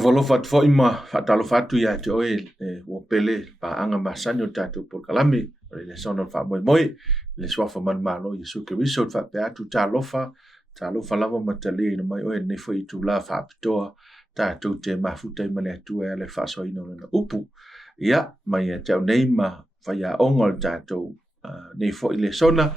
volofat fo ima fatalo fatu ya te oe o pele pa anga masani o tatu por kalami le sono fa moi le swafa man malo Yesu Kristo fa pe atu talofa lava matali no mai oe ne fo itu la fa pitoa tatu te mafuta male tu e le fa so ino na upu ya mai te neima fa ya ongol tatu ne fo ile sona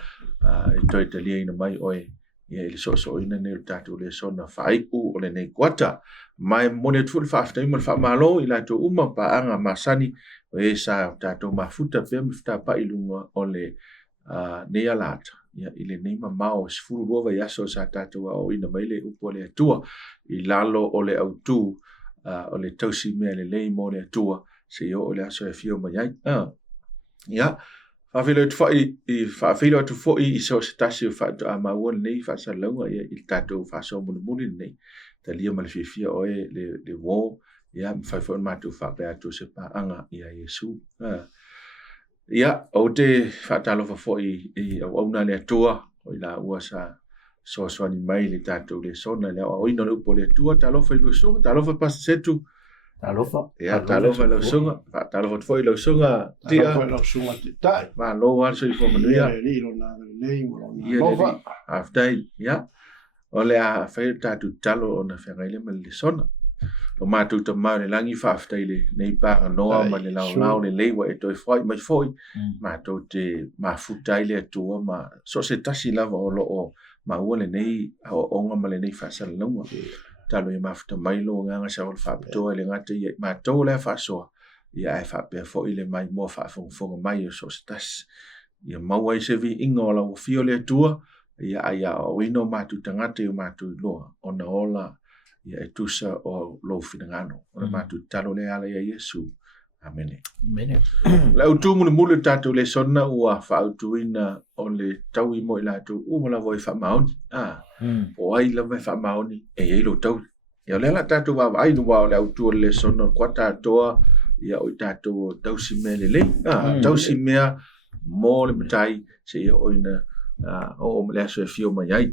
to italia no mai oe ia ile so ina ne tatu le sona fai u ole nei kwata mai monet full fast time fa malo ila to uma pa anga masani e sa tatu mafuta pe mfta pa ilunga ole ne alata ia ile nei mamao sfuru rova ya so sa tatu o ina mai le upo le tua ilalo ole autu ole Tausimea le lei mo le tua se yo ole aso e fio mai ia Fafilo tu foi fafilo tu foi so stasi fa ma won nei fa sa longa il tato fa so mun nei talia mal fifia oe le wo ya fa fo ma tu fa pe tu se pa anga ia Yesu ya o te fa talo fa foi o na le tua o la uasa so ni mai le tato le sona le o ino le po le tua talo fa lo so talo fa pas setu Talofa. Ya talofa lo sunga, talofa foi lo sunga. Tia lo sunga tai. Ma lo wa so fo manuia. Ni lo na nei mo. Nova after ya. Ole a fa tatu talo ona fengaile mal le sona. O ma tu to ma le langi fa after le nei pa no ma le lao le lewa e to foi mai foi. Ma to te ma futai le tu ma so se tasi lava o lo o ma ole nei o onga ma le nei fa sal no. Talo i mafuta mailo nganga sa ol fa to le ngate i ma to le fa so ia e fa pe fo ile mai mo fa fo mai so stas ia mau ai se vi ingola o fio le tua ia o ino ma tu tangate o ma tu lo ona ola ia e tusa o lo finangano ona ma tu talo le ala ia Yesu amen la utu mulu tatu le sona ua fa utuina o le Taui mo ila tu la voi Faamaoni o ai la vai Faamaoni e lo tau ia le la tatu va ai no va le utu le sona kwata toa ia o tatu Tausimea le Tausimea mo le matai se ia o ina o le so fio mai ai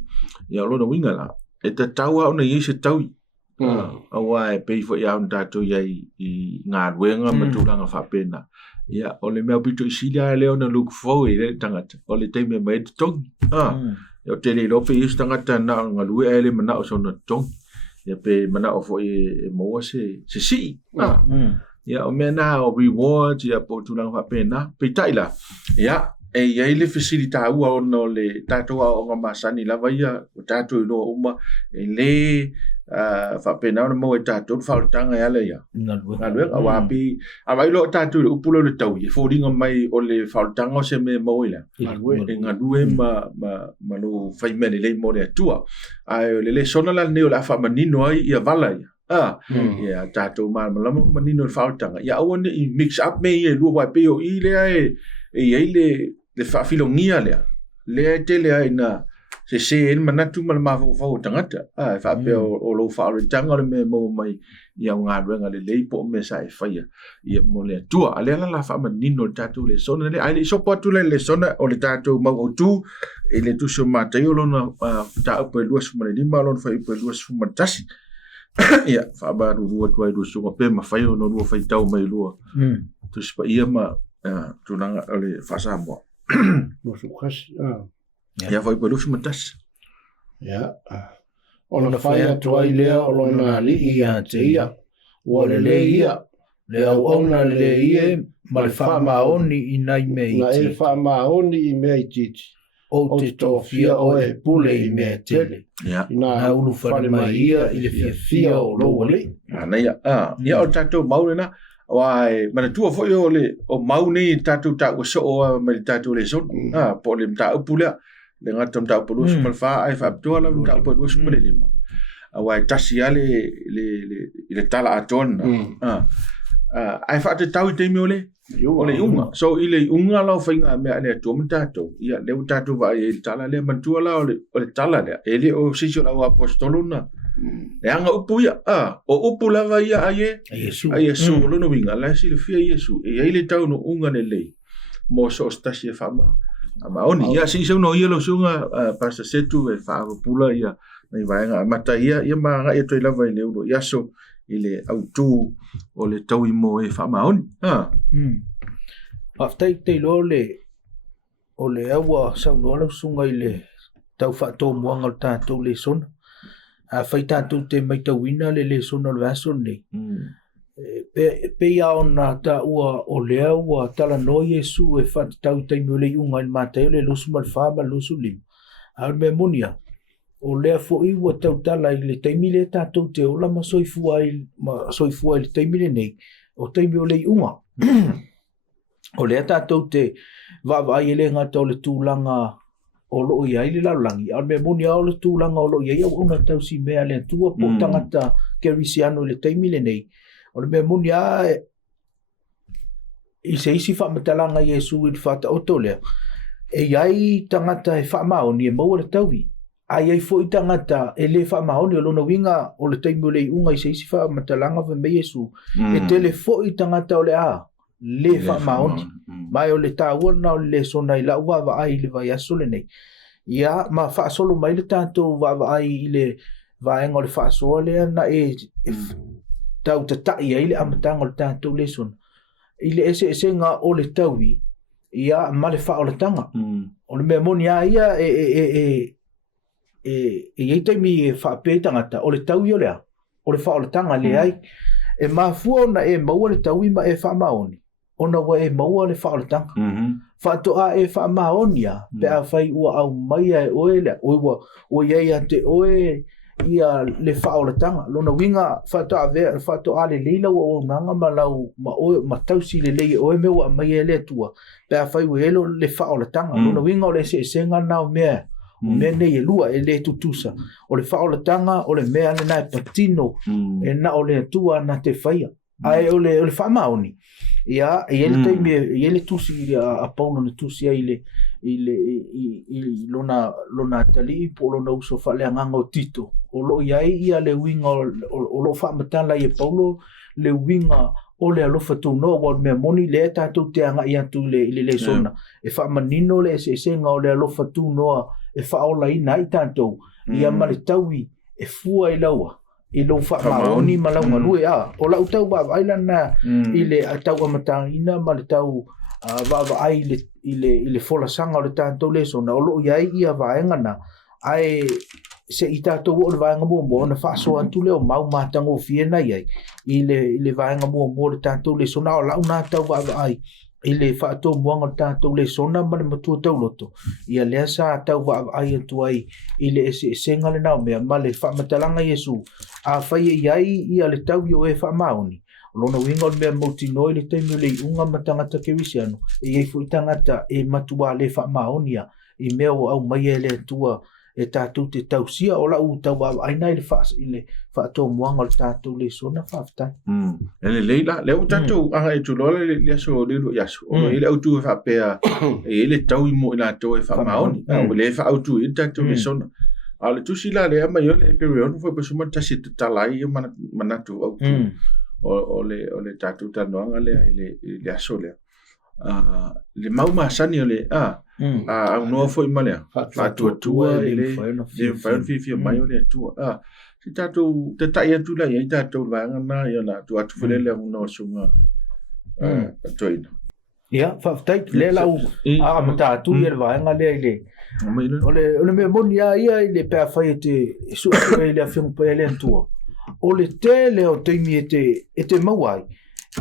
ia lo no winga la e te taua ona i se Taui awa e pei fo ia tatu ia i ngā ruenga matulanga whapena ia o le mea pito i silia leo na look fo i le tangata o le teime mai te tongi ia o te le lope i tangata na ngā lue e le mana o sona tongi ia pe mana o fo e moa se si ia o mea na o reward ia po tulanga whapena pe taila ia e ia le facilita ua o no le tatu o ngā masani lava ia o tatu i no uma e le fa pena ona mo tatu fa tanga ya le ya na lue awa pi avai lo tatu le upulo le Taui fo ringa mai o le fa tanga se me mo ila nga lue ma lo fai mele le mo le tua ai le sona la neo la fa manino ai ia vala ia tatu ma manino fa tanga ya o ne mix up me e lu wa pe o ile ai le fa filongia le tele ai na se manatu mal mafo tangata fa pe o lo fa le tanga le me mo mai ia nga renga le po me sai fa ia mo le tua ale la fa manino tatu le sona le ai so po tu le sona o le tatu ma o tu e le tu so mata yo lona ta po lu so le lima lon fa po lu so matasi ia fa ba ru tu ai lu so pe ma fa yo no lu fa tau mai lu tu spa ia ma tu nanga le fa sa mo no so khas ia foi por último tas ia ona faia toi lea o lona li ia te ia o le ia le ona le ia ma le Faamaoni i nai mei na e Faamaoni i mei titi o te tofia o e pule i mea tele na ulu fale mai ia i le fia o lo le ana ia o tato maurena Wai mana tua foi o mauni tatu ta o so o me tatu le son po le ta upula le ngatam ta upulu mal fa ai fa to la ta upulu mal lima wai tasiale le tala aton ai fa te tau te miole ole unga so ile unga la fa me ale to mtato ia le tatu va e tala le mantua la ole tala le ele o sisio la apostoluna le anga upu ia o upu lava ia aye Yesu lo no winga la si le fia Yesu e ile tau no unga ne le mo so stasi e fama Faamaoni ia si so no ia lo sunga pasta setu e fa pula ia nei vai nga mata ia ma nga e toi lava i le ulo ia so ile autu o le taui mo e Faamaoni. Aftai te lole o le awa saunoa sunga ile tau whato moanga o tātou Lesona. A whai tātou te mai tauina le Lesona le aso nei. Pe ia ona ta ua o lea ua tala no Yesu e whati tau taimi o le iunga il mātai o le lusu malwhama lusu lima. Au me monia. O lea fo i ua tau tala i le taimi le tātou te ola ma soifua i le taimi le nei. O taimi o le iunga. O lea tātou te vava ai ele ngata o le tūlanga o loo iai le laulangi. Au me monia o le tūlanga o loo iai au una Tausimea le tua po tangata kerisiano le taimi le nei. O le mea monia i se isi whamatalanga Yesu i whata oto lea. E iai tangata e Faamaoni e maua le Taui. Ai ai fo i tangata e le Faamaoni o lona winga o le taimi o le iunga i se isi whamatalanga wa me Yesu. E tele fo i tangata o le a le Faamaoni. Mai o le tāuana o le Lesona i lau wawa ai le vai aso le nei. Ia ma whaasolo mai le tātou wawa ai i le vaenga o le whaasoa lea na tau tatai ai le amatanga o le tātou Lesona. I le ese ngā o le Taui, ia ma le whaoletanga. O le mea moni a ia iei taimi e whaapei tangata, o le Taui o lea, o le whaoletanga le ai. E mafua ona e maua le Taui ma e Faamaoni. Ona wa e maua le whaoletanga. Whaatoa e Faamaoni a, pe a whai ua au mai e oe lea, o iei a te oe ia le whaoletanga. Lona winga whaatoa le leila ua o nanga ma tausi le lei oe mewa mai e lea tua. Pe a whai ua elo le whaoletanga. Lona winga o le se ngana o mea. O mea nei e lua e le tutusa. O le whaoletanga o le mea le nai patino. E na o le tua na te whaia. Ai o le Faamaoni. Ia, e ele tusi a Paulo na tusi a lona tali po lona uso whaleanganga o tito. O lo iai ia le winga o lo whaamatala i Paulo le winga o le alofa tūnoa wa mea moni le tātou te anga i atu le Lesona. E whaamanino le senga o le alofa tūnoa e whaola ina i tātou. Ia ma le Taui e fua i laua. I lo Faamaoni ma lau ngalue a. O lau tau wa ailana i le tau amatangina ma le tau wa ai i le fola sanga o le tātou Lesona. O lo iai ia vaengana. Ai se i tātou o le vaenga mua na whaaso atu leo mau mātango fiena iai. I le vaenga mua le tātou Lesona. O lau nā tau wa ai. I le whaato muanga o tātou Lesona ma le matua tau loto. Ia lea sa tau wa ai atu ai. I le senga le nao mea ma le whaamatalanga Yesu. A whai e iai ia le tau i o e Faamaoni. Lona winga o le mea mauti noi le taimi o le iunga matangata kerisiano. E iei fu i tangata e matua le Faamaoni a. I mea o au mai e le atua e tātou te tausia o lau tau wa aina i le whaato muanga o le tātou Lesona whaaftai. Ele leila, leo tātou anga e tulola le aso o lelo yasu. O ele autu e whaapea e ele tau i mo i nātou e Faamaoni. O le whaautu i tātou Lesona. A le tusi la le ama yo le perionu foi pasuma tasi te talai i manatu autu. O le tātou tanoanga le aso lea. Le mau masani o le au noa foi malea. Whaatua le whaon fifia mai o le atua. Si tātou te tai atu la i tātou vangana i ana tu atu whelele au noa sunga toina. Ia, whaftai le lau amata atu i le vaenga lea i le. O le mea moni ia i le pēr whai e te suatua i le awhiong pa e le antua. O le te leo teimi e te mauai.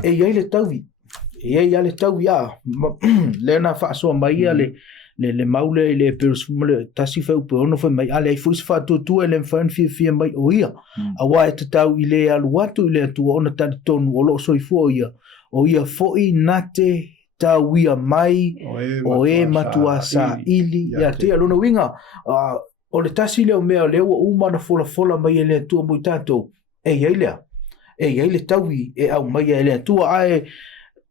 E iai le Taui. E iai le Taui a. Le na whaasoa mai a le maule i le perusuma le tasi whau pe ono whai mai. A le ai fuisi whaatuatua e le mwhaen fia mai o ia. A wā e te tau i le aluatu i le atua ona tani tonu o loo soifua o ia. O ia foi nate tau ia mai o e matua sa ili ia te alona winga o le tasi leo mea leo umana fola mai e le atua mui tātou e iai le Taui e au mai e le atua ae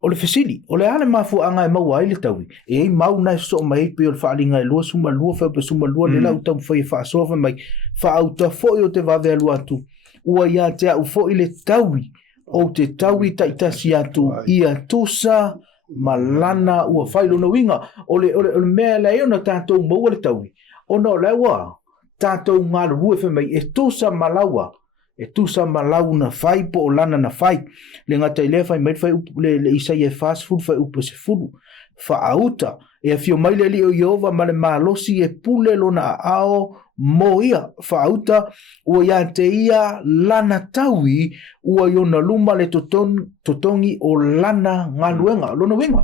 o le fesili o le ale mafu anga e maua ai le Taui e ei mau nai so mai pe o le whaalinga e lua suma lua whau pe suma lua le lau tau whai whaasofa mai whaauta foi o te vave alu atu ua ia te au foi le Taui o te Taui taitasi atu ia tusa malana ua whailo na winga o le mea leo na tātou maua le Taui ona o lewa tātou ngāru rue whai mai e tusa malaua e tusa malau na fai po o lana na fai le ngata ile fai mai fai le isa ye fast food fai upo se fulu fa auta e fio mai le li o Yehova ma le malosi e pule lona ao mo ia fa auta o ia te ia lana taui ua yona luma le totongi o lana ngaluenga lona wenga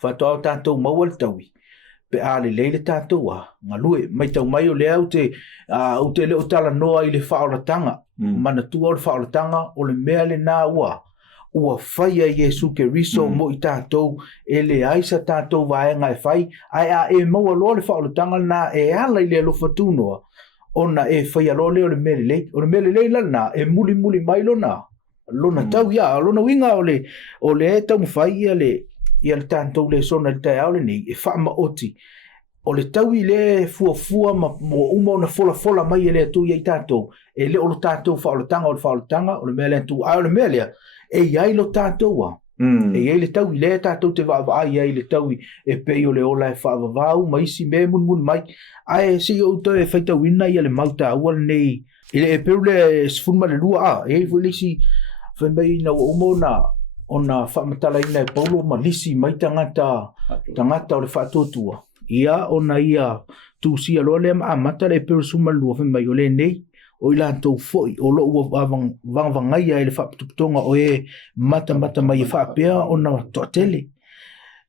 fa to tatou mau le taui pe ale le tatou ngalue mai tau mai o le au te le o tala noa i le whaoratanga mana tua o le whaoratanga o le mea le nā ua whaia Yesu ke riso mo i tātou e le aisa tātou vaenga e whai ai a e maua loa le whaoratanga nā e ala i le alofa tūnoa ona e whaia loa le o le mele lei lana e muli mai lona tau ia lona winga o le e tau mwhai ia le tātou le sona le tai au le nei e wha maoti o le tau i le fuafua mo uma ona fola mai e le atu i tātou e le o lo tātou whaoratanga o le mele atu o le mele e iai lo tātou e iai le tau i le tātou te whaavaa iai le tau e pei o le ola e whaavavau maisi me mun mai ai si o tau e whaitau ina i le mauta ua le nei i le e peu le sfunma le lua e fwe lisi whemei na umona ona whaamatala ina e paulo ma lisi mai tangata o le whaatotua ia ona ia tūsia loa le amata le peu suma lua whemei o le nei o i lātou foi o lo ua vangvangai ai le whapatuputonga o e mata mai e whapea o na toatele.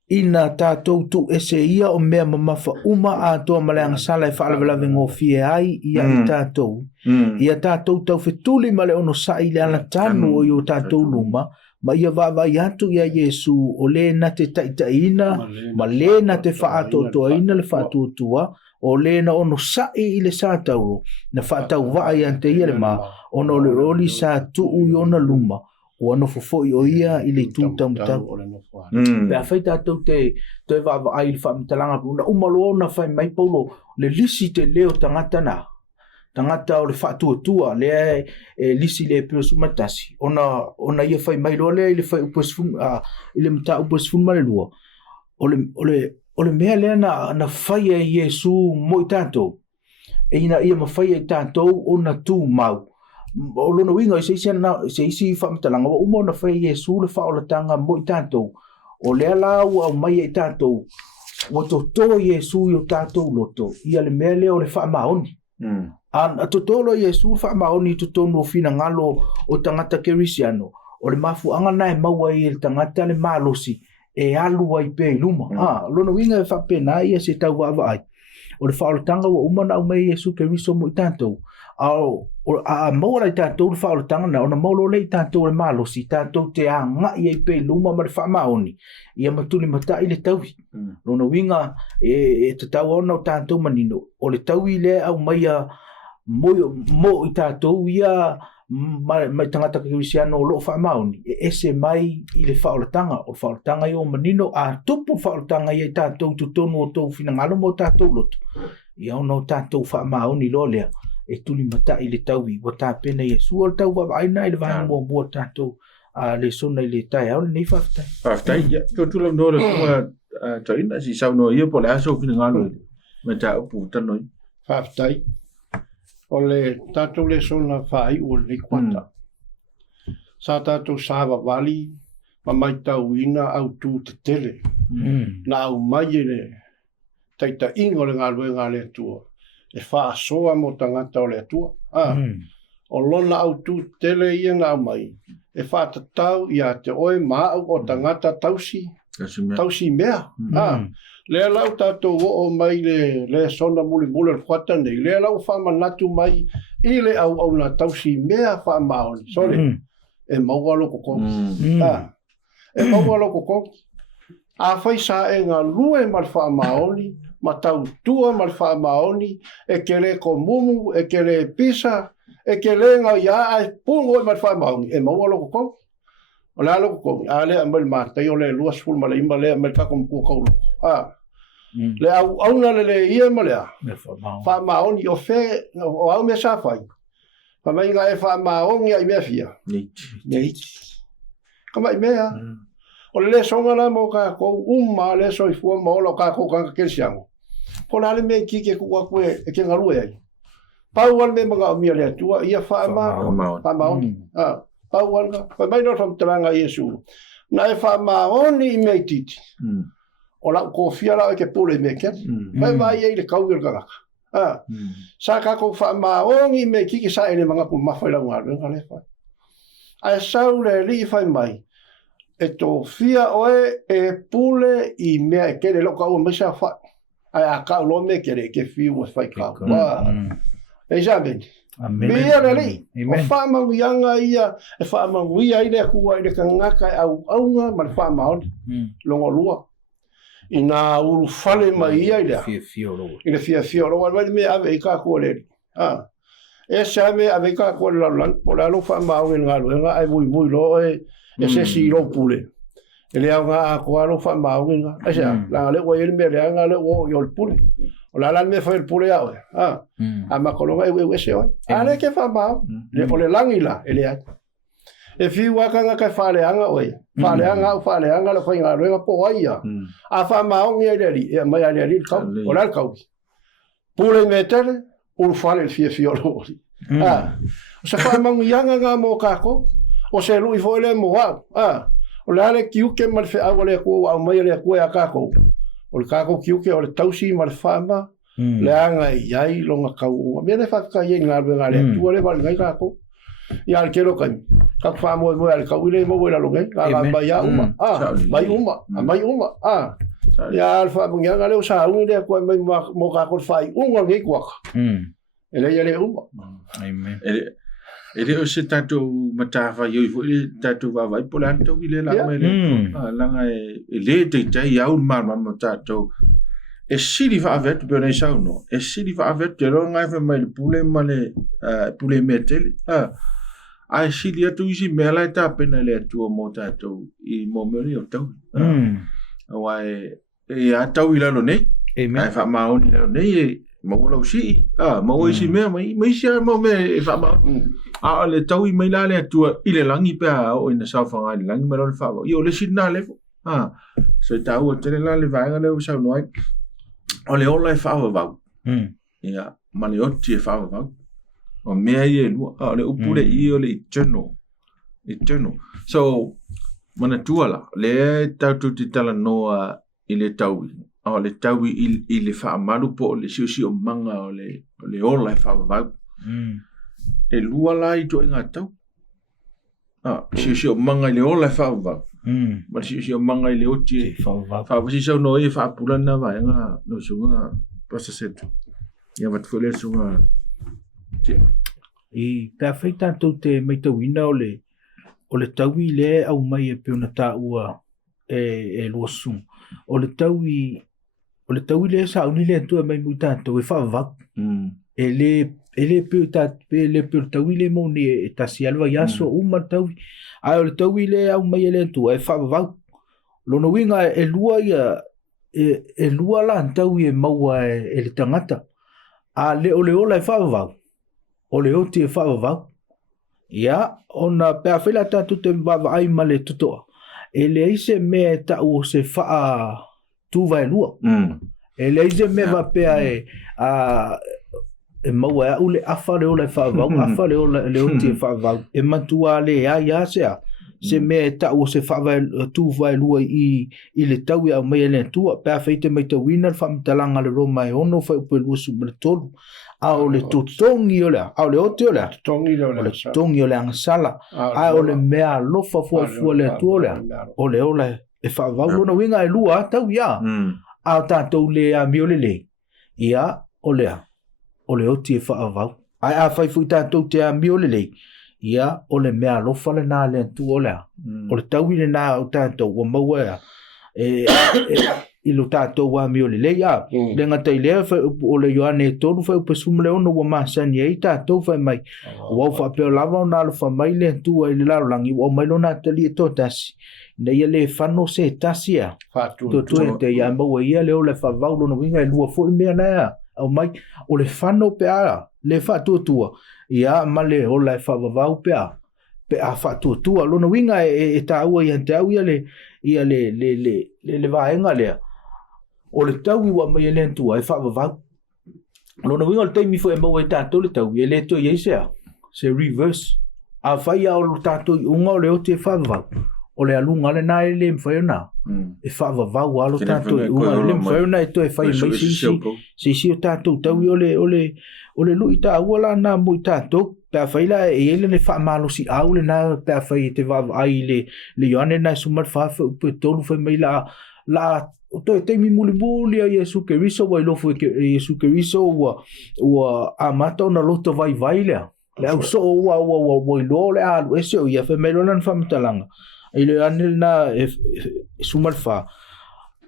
Ina tātou tu ese ia o mea mamafa uma a toa maleanga sala e whaalawelawe ngō fie ai ia i tātou. Ia tātou tau whetuli male ono sai le ana tanu o i o tātou luma ma ia vāwai atu ia Yesu o le na te taitaina ma le na te whaatotoaina le whaatotua o le na ono sai i le sātauro na whaatau vai ante ia le ma ono le roli sa tuu i ona luma o ano fofoi o ia i le tūtau mtau. Pea whai tātou te whaavai i le whaamitalanga puna umalo na whai mai paulo le lisi te leo tangata o le whaatuatua le lisi le peosu matasi ona ia whai mai loa le i le whai upasfun i le mta upasfun male lua o le mea lea na whai e Yesu mo i tātou e ina ia ma whai e tātou o na tū mau o lona winga se isi whaamitalanga wa uma na whai Yesu le whaolatanga mo i tātou o lea lau au mai e tātou o to Yesu i o tātou loto ia le mea lea o le Faamaoni a totolo Yesu Faamaoni totonu o fina ngalo o tangata kerisiano o le mafuanga na e maua i le tangata le malosi e alu ai pe luma lona winga e whapena ia se tau wawa ai o le whaolatanga wa umana au mai Yesu keriso mo i tātou a maura i tātou le whaolatanga na ona maulo le i tātou le malosi tātou te a ngai ai pe luma ma le Faamaoni ia matuli mata i le taui lona winga e te tau ona o tātou manino o le taui le au mai a mo i tātou ia mai tangata kerisiano o loo Faamaoni ese mai i le whaolatanga o whaolatanga i o manino a tupu whaolatanga i tātou tutonu o tau finangalo mo tātou loto ia ona o tātou Faamaoni lo lea e tuli mata i le taui wa tāpena Yesu o le tau wawaina i le vaha mua tātou a Lesona i le tai au le nei whaftai ia tūtula mnore kua taina si sauno ia po le aso finangalo me tā upu tanoi whaftai o le tātou Lesona whai o le kuata. Sa tātou sāwa wali, ma mai tau ina au tū te tele. Na au mai le taita ingo le ngā lue ngā le atua. E wha asoa mo tangata o le atua. O lona au tū tele ia ngā mai. E wha tatau ia te oe maa o tangata Tausimea. Le lau tātou o mai le sona muli le kuata nei. Le lau whamanatu mai i le au na Tausimea Faamaoni. Sole, e maua loko kongi. E maua loko kongi. A whai sa e ngā lue mal Faamaoni, ma tau tua mal Faamaoni, e kere ko mumu, e kere pisa, e kere ngā ia e pungo e mal Faamaoni. E maua loko kongi. O le alo ko ale amal matai o le luas ful mala imba le amal ka kom ku ko le au na le ia mala Faamaoni o fe o au me sa fai pa mai nga e Faamaoni ai me fia nei kama i mea o le songa la mo ka ko uma le so i fu mo lo ka ko ka ke siamo po na le me ki ke ku e ke ngalu ai Paual me mga umia le tua ia Faamaoni. Paual ka mai no from tranga Yesu. Na e Faamaoni me titi. O la kofia la ke pule me ke. Mai e le kau ka. Sa ka ko Faamaoni me kiki sa ele mga ku mafai la ngalo ka le fa. Ai sau le li fai mai. E to fia oe e pule I mea ke le loka ua mesa fa. Ai a ka lo me ke le ke fiu o fai ka. E jamin. Mea le li. O Faamaonianga ia e Faamaoni ai le kua I le kangaka au aunga ma le Faamaoni. Longo lua. Ina uru fale mai ia I le. I le fia lo wai me ave I ka kua le. E sa me ave ka kua le lan. Po la lo Faamaoni ngalo. Nga ai mui lo e. E se si lo pule. E le au ngā koa lo Faamaoni nga. E sea, la le wai ele me le nga le o yo le pule. O la lan me fai le pule au. A makolonga e se oi. A le ke Faamaoni. Le o le langi la, e le ai. E fiu waka nga kai whaleanga oi. Whaleanga le whai ngā roenga po aia. A Faamaoni e le ri. E mai a le ri kau. O la le kau. Pule me tele, uru whale le fia lo ori. O sa Faamaonianga ngā mō kako. O se lui foi le moa o le ale kiuke mal fe agua le ko au mai le ko ya kako o le kako kiuke o le tausi mal fama le anga ai longa kau me le fa ka ye nga le tu le val ngai kako ya al kero kan ka fa mo al kau le mo la longa ka ba ya uma ya al fa bunga nga le sa un le ko mai mo ka ko fai un ngai ko ele ya le uma amen ele o se tatou matafa yo fo ele tatou va vai polanto ile la mai le langa ele te tai au mama tatou e sili va avet bene sauno e sili va avet te ronga fa mai pule male pule metel ai sili atu isi mela ta pena le tu mo tatou I mo meri o tau wai e atau ila no nei ai fa maoni no nei mo lo si mo isi me mai sia mo me e fa a le Taui mai la le atua I le langi pe o ina sauwhanga le langi mai le whawa. Io le sina le fo. So tau o tene la le vaenga le o sau noai. O le ola e whawa vau. Ia, ma le oti e whawa vau. O mea I e lua. O le upure I o le eternal. So, mana tua la. Le tau tu te tala noa I le Taui. O le Taui I le wha maru po o le siusi o manga o le ola e whawa vau. E lua la I to inga tau. Si o manga I le ola e whawa. Ma si o manga I le oti e whawa. Si sau no e whaapula na vai nga no sunga prosesetu. Ia watfole sunga. I ka whai tātou te maitawina o le taui le au mai e peona tā ua e luasu. O le taui le sa uni le antua mai mui tātou e whaavak. E le peo taui le moni e tasi alwa yaso uma taui. Ai o le taui le au mai e le antua e whaavak. Lono winga e lua ia e lua la taui e maua e le tangata. A le ola e whaavak. O le oti e whaavak. Ia, ona pea whila tātou te wawa ai ma le tutoa. E le ise mea e tau o se whaa tūwa e lua. E le ise mea wa pea e maua e au le afa le ola e whaavau, afa le ola le oti e whaavau. E matua le a sea. Se mea e tau o se tūwa e lua I le tau e au mai e le tua. Pea whaite mai tau ina le whamitalanga le roma e ono whai upe lua suma le tolu. A o le tutongi o lea, a o le ote o lea, o le tutongi o lea ngasala, a o le mea lofa fuafua le atu o lea, o le ola e whaavau lona winga e lua tau ia, a o tātou le a mio le le, ia o lea, o le ote e whaavau, a whaifui tātou te a mio le le, ia o le mea lofa le nā le atu o lea, o le tau le nā o tātou o maua I lo tātou wa mio le ia le ngatai le o le yoane tonu fa upe sumle ono wa masani e tātou fa mai wa fa pe lava na lo fa mai le tu I le lalo langi o mai lona tali to tasi le ia le fano se tasi a to te ia mo ia le o le fa vaulo no winga lua fo me na o mai o le fano pe a le fa tu ia ma le o le fa vau pe a fa tu lo no winga e taua ia tau ia le vaenga le o le tau I wa mai le tua e whaavavau. Lona winga te mi fo e mau e tātou le tau e le to ye se reverse a fai a o tātou unga o le o te whawavau o le alunga le na e le mwhaiona e whawavau a lo tātou unga le mwhaiona e to e whai mai si o tātou tau i o le lui tā uala na mo i tātou pēa whai la e ele le whaamalo si au le na pēa whai te wawai le yoane na sumar whawha upe tolu whai mai la o toi te mi muli a Yesu Keriso wa ilofo Yesu Keriso wa amata na loto vai lea le au so wa ilo le alu ese o ia fe melona fa mtalanga ile anil na sumalfa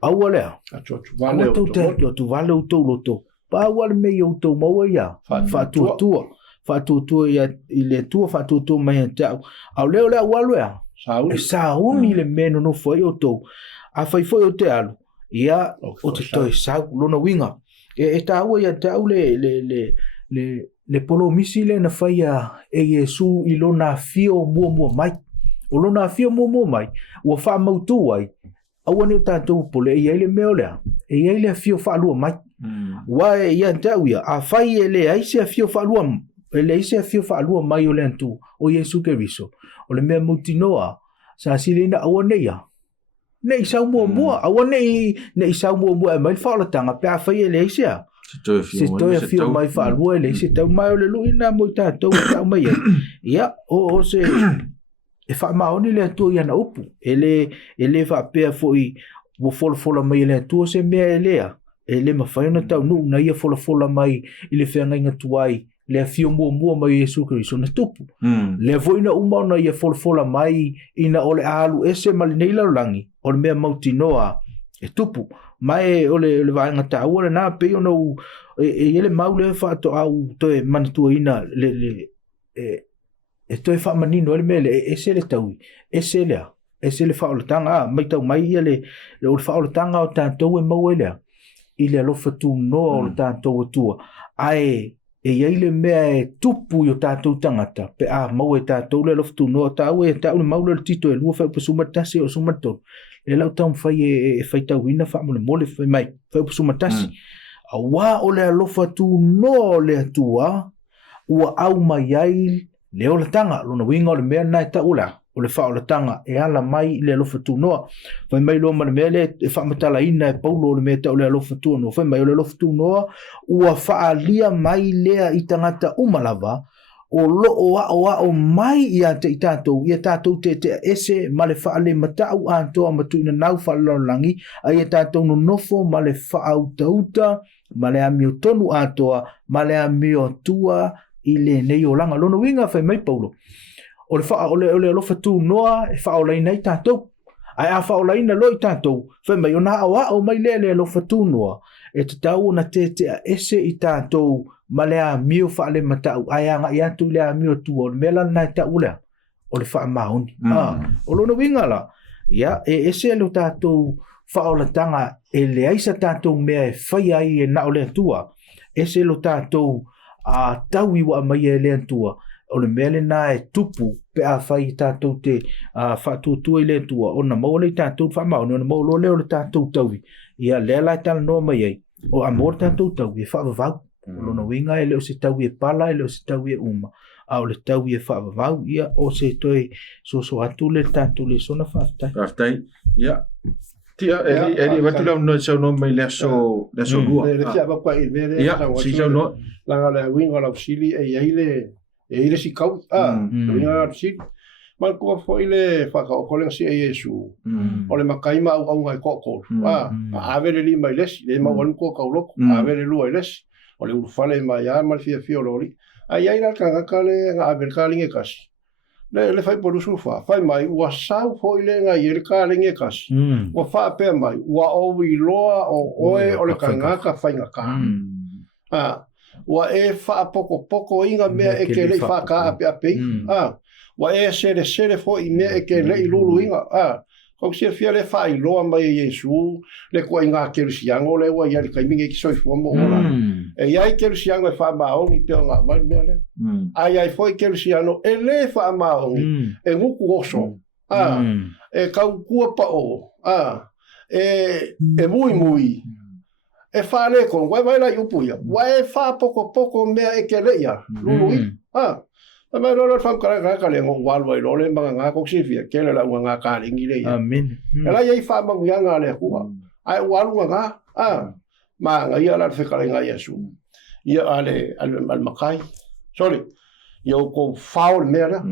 au lea tu vale o to loto pa wa me yo to mo ia fa tu ia ile tu fa tu mai ta au le wa lea sauni le meno no foi o to a foi o te alu ia o te toi sau lona winga e tāua ia tau le polo misi le na whaia e Yesu i lona fio mua mai o lona fio mua mai ua wha mautu ai awane o tātou pole e ele meo lea e ele fio wha alua mai wa e ia tau ia a whai e le aise a fio wha alua ele aise a fio wha alua mai o le antu o Yesu Keriso o le mea mutinoa sa silina awane ia nei sau mua awane nei sau mua mai fala tanga pe a fai ele sia se toi fio mai fa lua ele se tau mai le luina mo tatou tau mai ia o se e Faamaoni le tu ia na upu ele fa pe foi wo fola mai le tu se me ele ma fai na tau nu na ia fola mai ile fenga inga tuai le fio mua mai Yesu Keriso na tupu le voina uma na ia fola mai ina ole alu ese mal nei langi o le mea mautinoa e tupu mai o le vaenga tāua le nā pe ono e ele mau le whaato au toe manatua ina e toe whaamanino ele mea le ese le taui ese le whaolatanga mai tau mai ia le o le whaolatanga o tātou e mau elea i le alofa tū noa o le tātou atua ai e iai le mea e tupu i o tātou tangata pe a mau e tātou le alofa tū noa tāua e tāu le mau le tito e lua whai pa sumatasi o sumatonu e lau tau mwhai e whai tau ina wha mole whai mai whai pa sumatasi a wā o le alofa tū noa le atua ua au mai ai le o le tanga lona winga o le mea nai ta ula o le wha o le tanga e ala mai le alofa tū noa whai mai loa mana mea le e wha matala ina e paulo o le mea ta o le alofa tū noa whai mai o le alofa tū noa ua wha lia mai lea i tangata umalava o loo mai ia te i tātou te ese ma le wha le matau antoa matuina nau wha langi a ia tātou no nofo ma le wha au tauta ma le amio tonu antoa ma le amio tua i le nei o langa lono winga whai mai paulo o le wha o le alofa tū noa e wha o leina i tātou ai a wha o leina lo i tātou whai mai o na o mai le alofa tū noa e te tau na te ese i tātou ma le amio wha le matau ai anga i atu le amio tua o le mela nai tau lea o le Faamaoni o lono winga la ia e ese lo tātou wha o la tanga e le aisa tātou mea e whai ai e na o le tua ese lo tātou a Taui wa mai e le tua o le mele na e tupu pe a whai tātou te whātua i le tua o na mau le tātou Faamaoni o na mau lo leo le tātou Taui ia le lai tala noa mai ai o amor tātou Taui e whaavavau lona winga e leo se Taui e pala e leo se Taui e uma a o le Taui e whaavavau ia o se toi so atu le tātou Lesona whaaftai ia tia eri watu lau no sau no mai leso lua le tia ba kwa i vere ia si sau no la le winga la sili e ile si kau winga la sili mal ko fo ile fa ka ko le si e Yesu o le makaima au ngai ko a vere li mai les le ma wan ko ka lo a vere lu les o le urufale mai a mal fia lori ai ai na ka le a ver ka linge kasi le fai por usufa fai mai ua sau fo ile nga i ka linge kasi ua fa pe mai ua o wi loa o oe o le kanga ka fai nga ka ua e fa poko inga mea e ke le fa ka ape wa e sere fo i mea e ke le i lulu inga kau sia fia le fa i loa mai Yesu le ko inga ke siango le wa ia le kaiminga ki soi fo mo ora e ia ke siango e Faamaoni pe nga mai mea le ai foi ke siano e le Faamaoni e nguku oso e kau kua pa o e mui e whale ko, wai la upuia, wai poko mea e ke leia, lului, mai rola whamkara ka le ngō walwai role mga ngā koksifia, ke le la unga ngā kāringi leia. Amen. E la iei whamangia ngā le kua, ai walunga ngā, ma ngā ia la whekare ngā Yesu, ia ale makai, sorry, ia ko whao mea ra,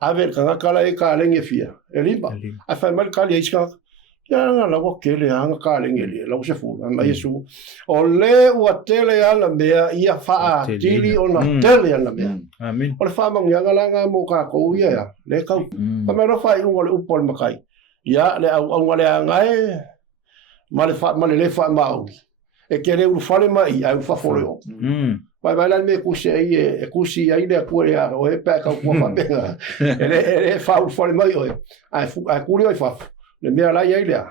ave ka ngā kala e kāringi fia, e limba, ai whaimari kali eiska, ia ngā lawa kele hanga kāringi le, lau se fūra, ma Yesu, o le ua tele ala mea, ia wha tili o na tele ala mea. Amen. O le whamangia ngā langa mō kākou ia ya, le kau. Pa mea rofa i unga le upo le makai. Ia, le au le angae, ma le le wha maungi. E ke re uru whale mai, ai ufa fore o. Pai lan me kusi ai e kusi ai le kua le o e pēka o kua whapenga. E le wha uru whale mai o e. Ai kuri o i whafu. Le mea lai ai lea.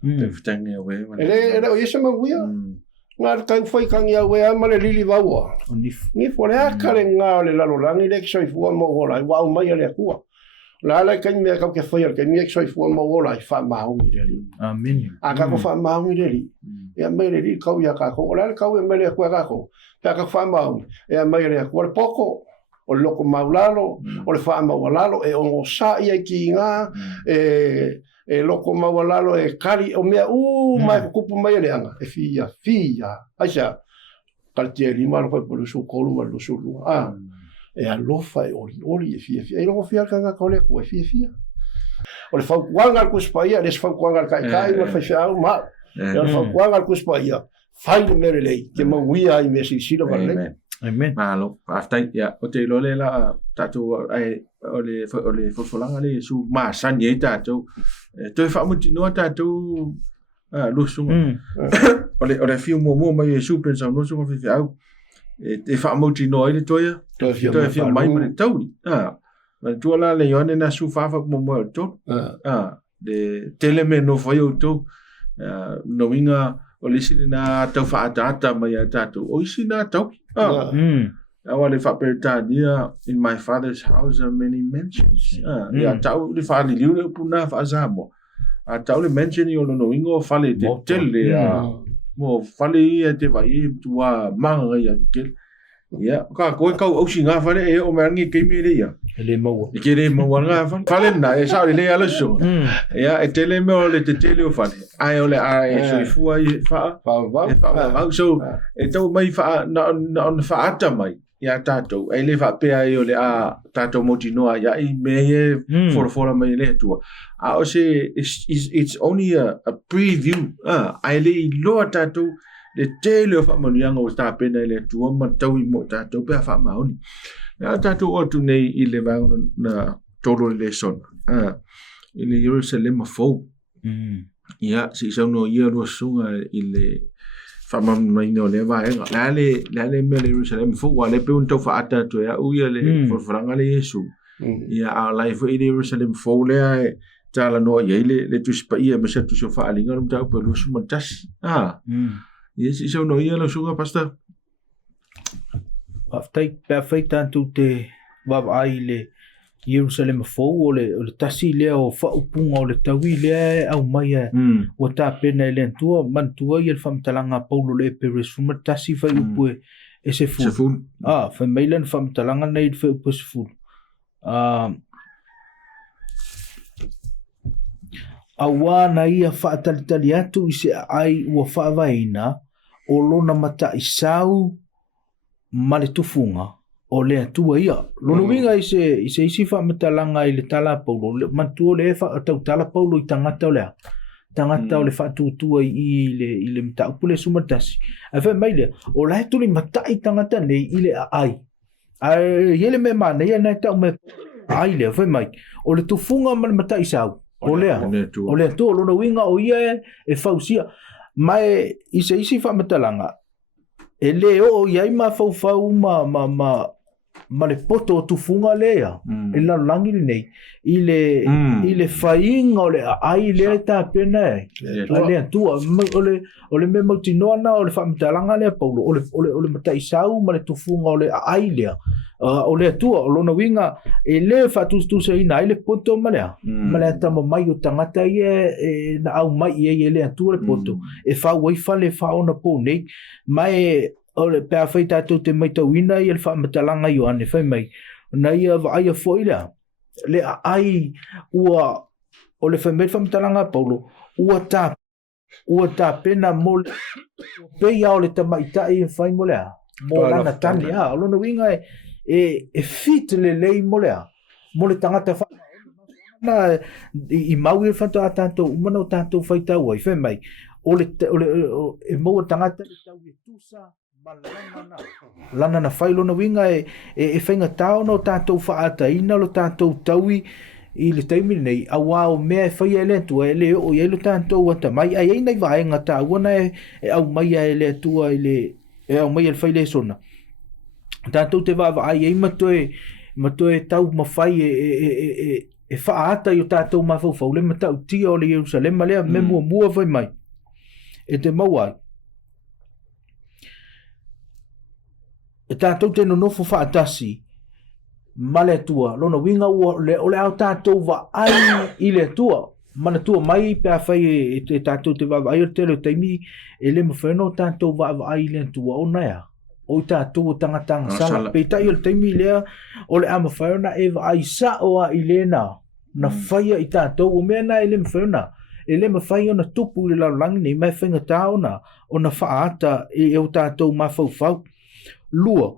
Te whitangi au e. E le o yesa manguia. Ngā kai whaikangi au e ama le lili waua. Nifo le akare ngā le lalorangi le kisoi fua mo ola i wau mai le kua. La la kai mea kau ke whaia ke mea kisoi fua mo ola i wha maungi le li. Amen. A kako wha maungi le li. E a mai le li kau ia kako. O la le kau e mai le kua kako. Pea kako wha maungi. E a mai le kua le poko. O le loko maulalo. O le wha maulalo. E ongo sa ia ki ngā. E loko mawalalo e kari o mea mai kupu mai le anga e fia aisha kaltia lima lo fai polo su kolu ma lo su e alofa e ori e fia e lo fia kanga kole ko e fia o le fau wanga ku spaia le fau wanga kai o fai fia ma e o fau wanga ku spaia fai le merelei ke mawia i mesi silo vale. Amen. Malo, after ya, o te lole la tatu ai ole folanga le su ma sanye tatu. Toi fa mo tino tatu lusunga. Ole fiu mo mai su pensa no su fi au. Te fa mo tino ile toia. Toi fiu mai mo Taui. Ma tu la le yone na su fa mo to. De teleme no foi o to. No winga o lisi na tau fa ata mai tatu. O isi na tau. Awale fa pertania in my father's house are many mansions. Ya tau le fa li liu puna fa zamo. A tau le mention yo no ingo fa le tele mo fa le te vai tua manga ya ke. Ya ka ko o singa fa le o mangi ke mi le ya. Le mo. Ke le mo nga fa le na e sa le ala so. Ya e tele mo le te tele o fa le. Ai ole ai so fu ai fa so e tau mai fa na fa ata mai. Ya tato e le fa pe ai ole a tato motinoa ya I me for mai le tua a o se it's only a preview ai le lo tato le tele fa monianga o sta pena le tua ma tau I mo tato pe fa maoni ya tato o tu nei I le va na todo le son ile Jerusalem fo ya si sono ia lo sunga ile fama mai no le va la le me le Jerusalem fo wa le pe un to fa ata to ya u ya le for franga le Yesu ya a life I Jerusalem fo le tala no ya le tu spa ia me se tu so fa alinga no ta pe lu su montas yes so no ia lo sunga pasta aftai perfect tu te va ai le Jerusalem fo o le tasi le o fa upunga o le taui le au mai o ta pena le tua man tua I le famtalanga Paulo le peres fuma tasi fa upu e se fu fa mailan famtalanga nei fa upu se fu awana ia fa talitali atu I se ai ua fa vaina o lona mata isau male tufunga o le atua ia. Lono winga I se isi wha matalanga I le tala Paulo. Mantua le wha tau tala Paulo I tangata o lea. Tangata o le wha tuatua I le mta upule sumatasi. A wha mai lea, o lai tuli matai tangata nei I le ai. A yele me mana, ia nai tau me ai lea, wha mai. O le tufunga ma le matai sau. O lea. O lea tu, lono winga o ia e whausia. Mai I se isi wha matalanga. E le o iai ma fau ma le poto o tufunga lea e la langi nei I le fainga o le ai lea ta pena o le tua o le me mautinoana o le whamtalanga lea Paulo o le matai sau ma le tufunga o le ai lea o le tua o lona winga e le fatu se ina ile poto malea malea tama mai o tangata e na au mai e le tua le poto e fa wai fa le fa ona po nei mai o le pe fa tatu te mai tawina i le fa matalanga i ane fa mai na ia va ia foila le ai ua o le fa matalanga paulo ua ta pena mo pe ia o le tamaita e fai mo lea mo lana tani a lona winga e fit le lei mo lea mo le tangata fa na i maui e fanta tanto umana o tanto fai tau ai fe mai o le e mo tangata le tau e tusa lana na fai lona winga e whainga tau no tanto fa ata ina lo tanto taui i le taimi nei a wao mea e whai ele tua e le o i elo tanto wanta mai ai ei nei vae ngata wana e au mai e le tua e au mai e whai le sona tanto te vava ai ei matoe tau mawhai e whaata i o tātou mawhau le matau tia o le Jerusalem lea me mua vai mai e te mauai e tātou te nonofo whaatasi ma le tua lona winga o le au tātou va ai i le tua mana tua mai pe a whai e tātou te vava ai o te leo taimi e le mawheno tātou va ai le tua o naia o tātou o tangatanga sala pe tai o le taimi lea o le ama whaona e va ai sa o a i lena na whaia i tātou o mea na e le mawhena e le mawhai o na tupu le laulangi nei mai whainga tāona o na whaata e o tātou mawhau lua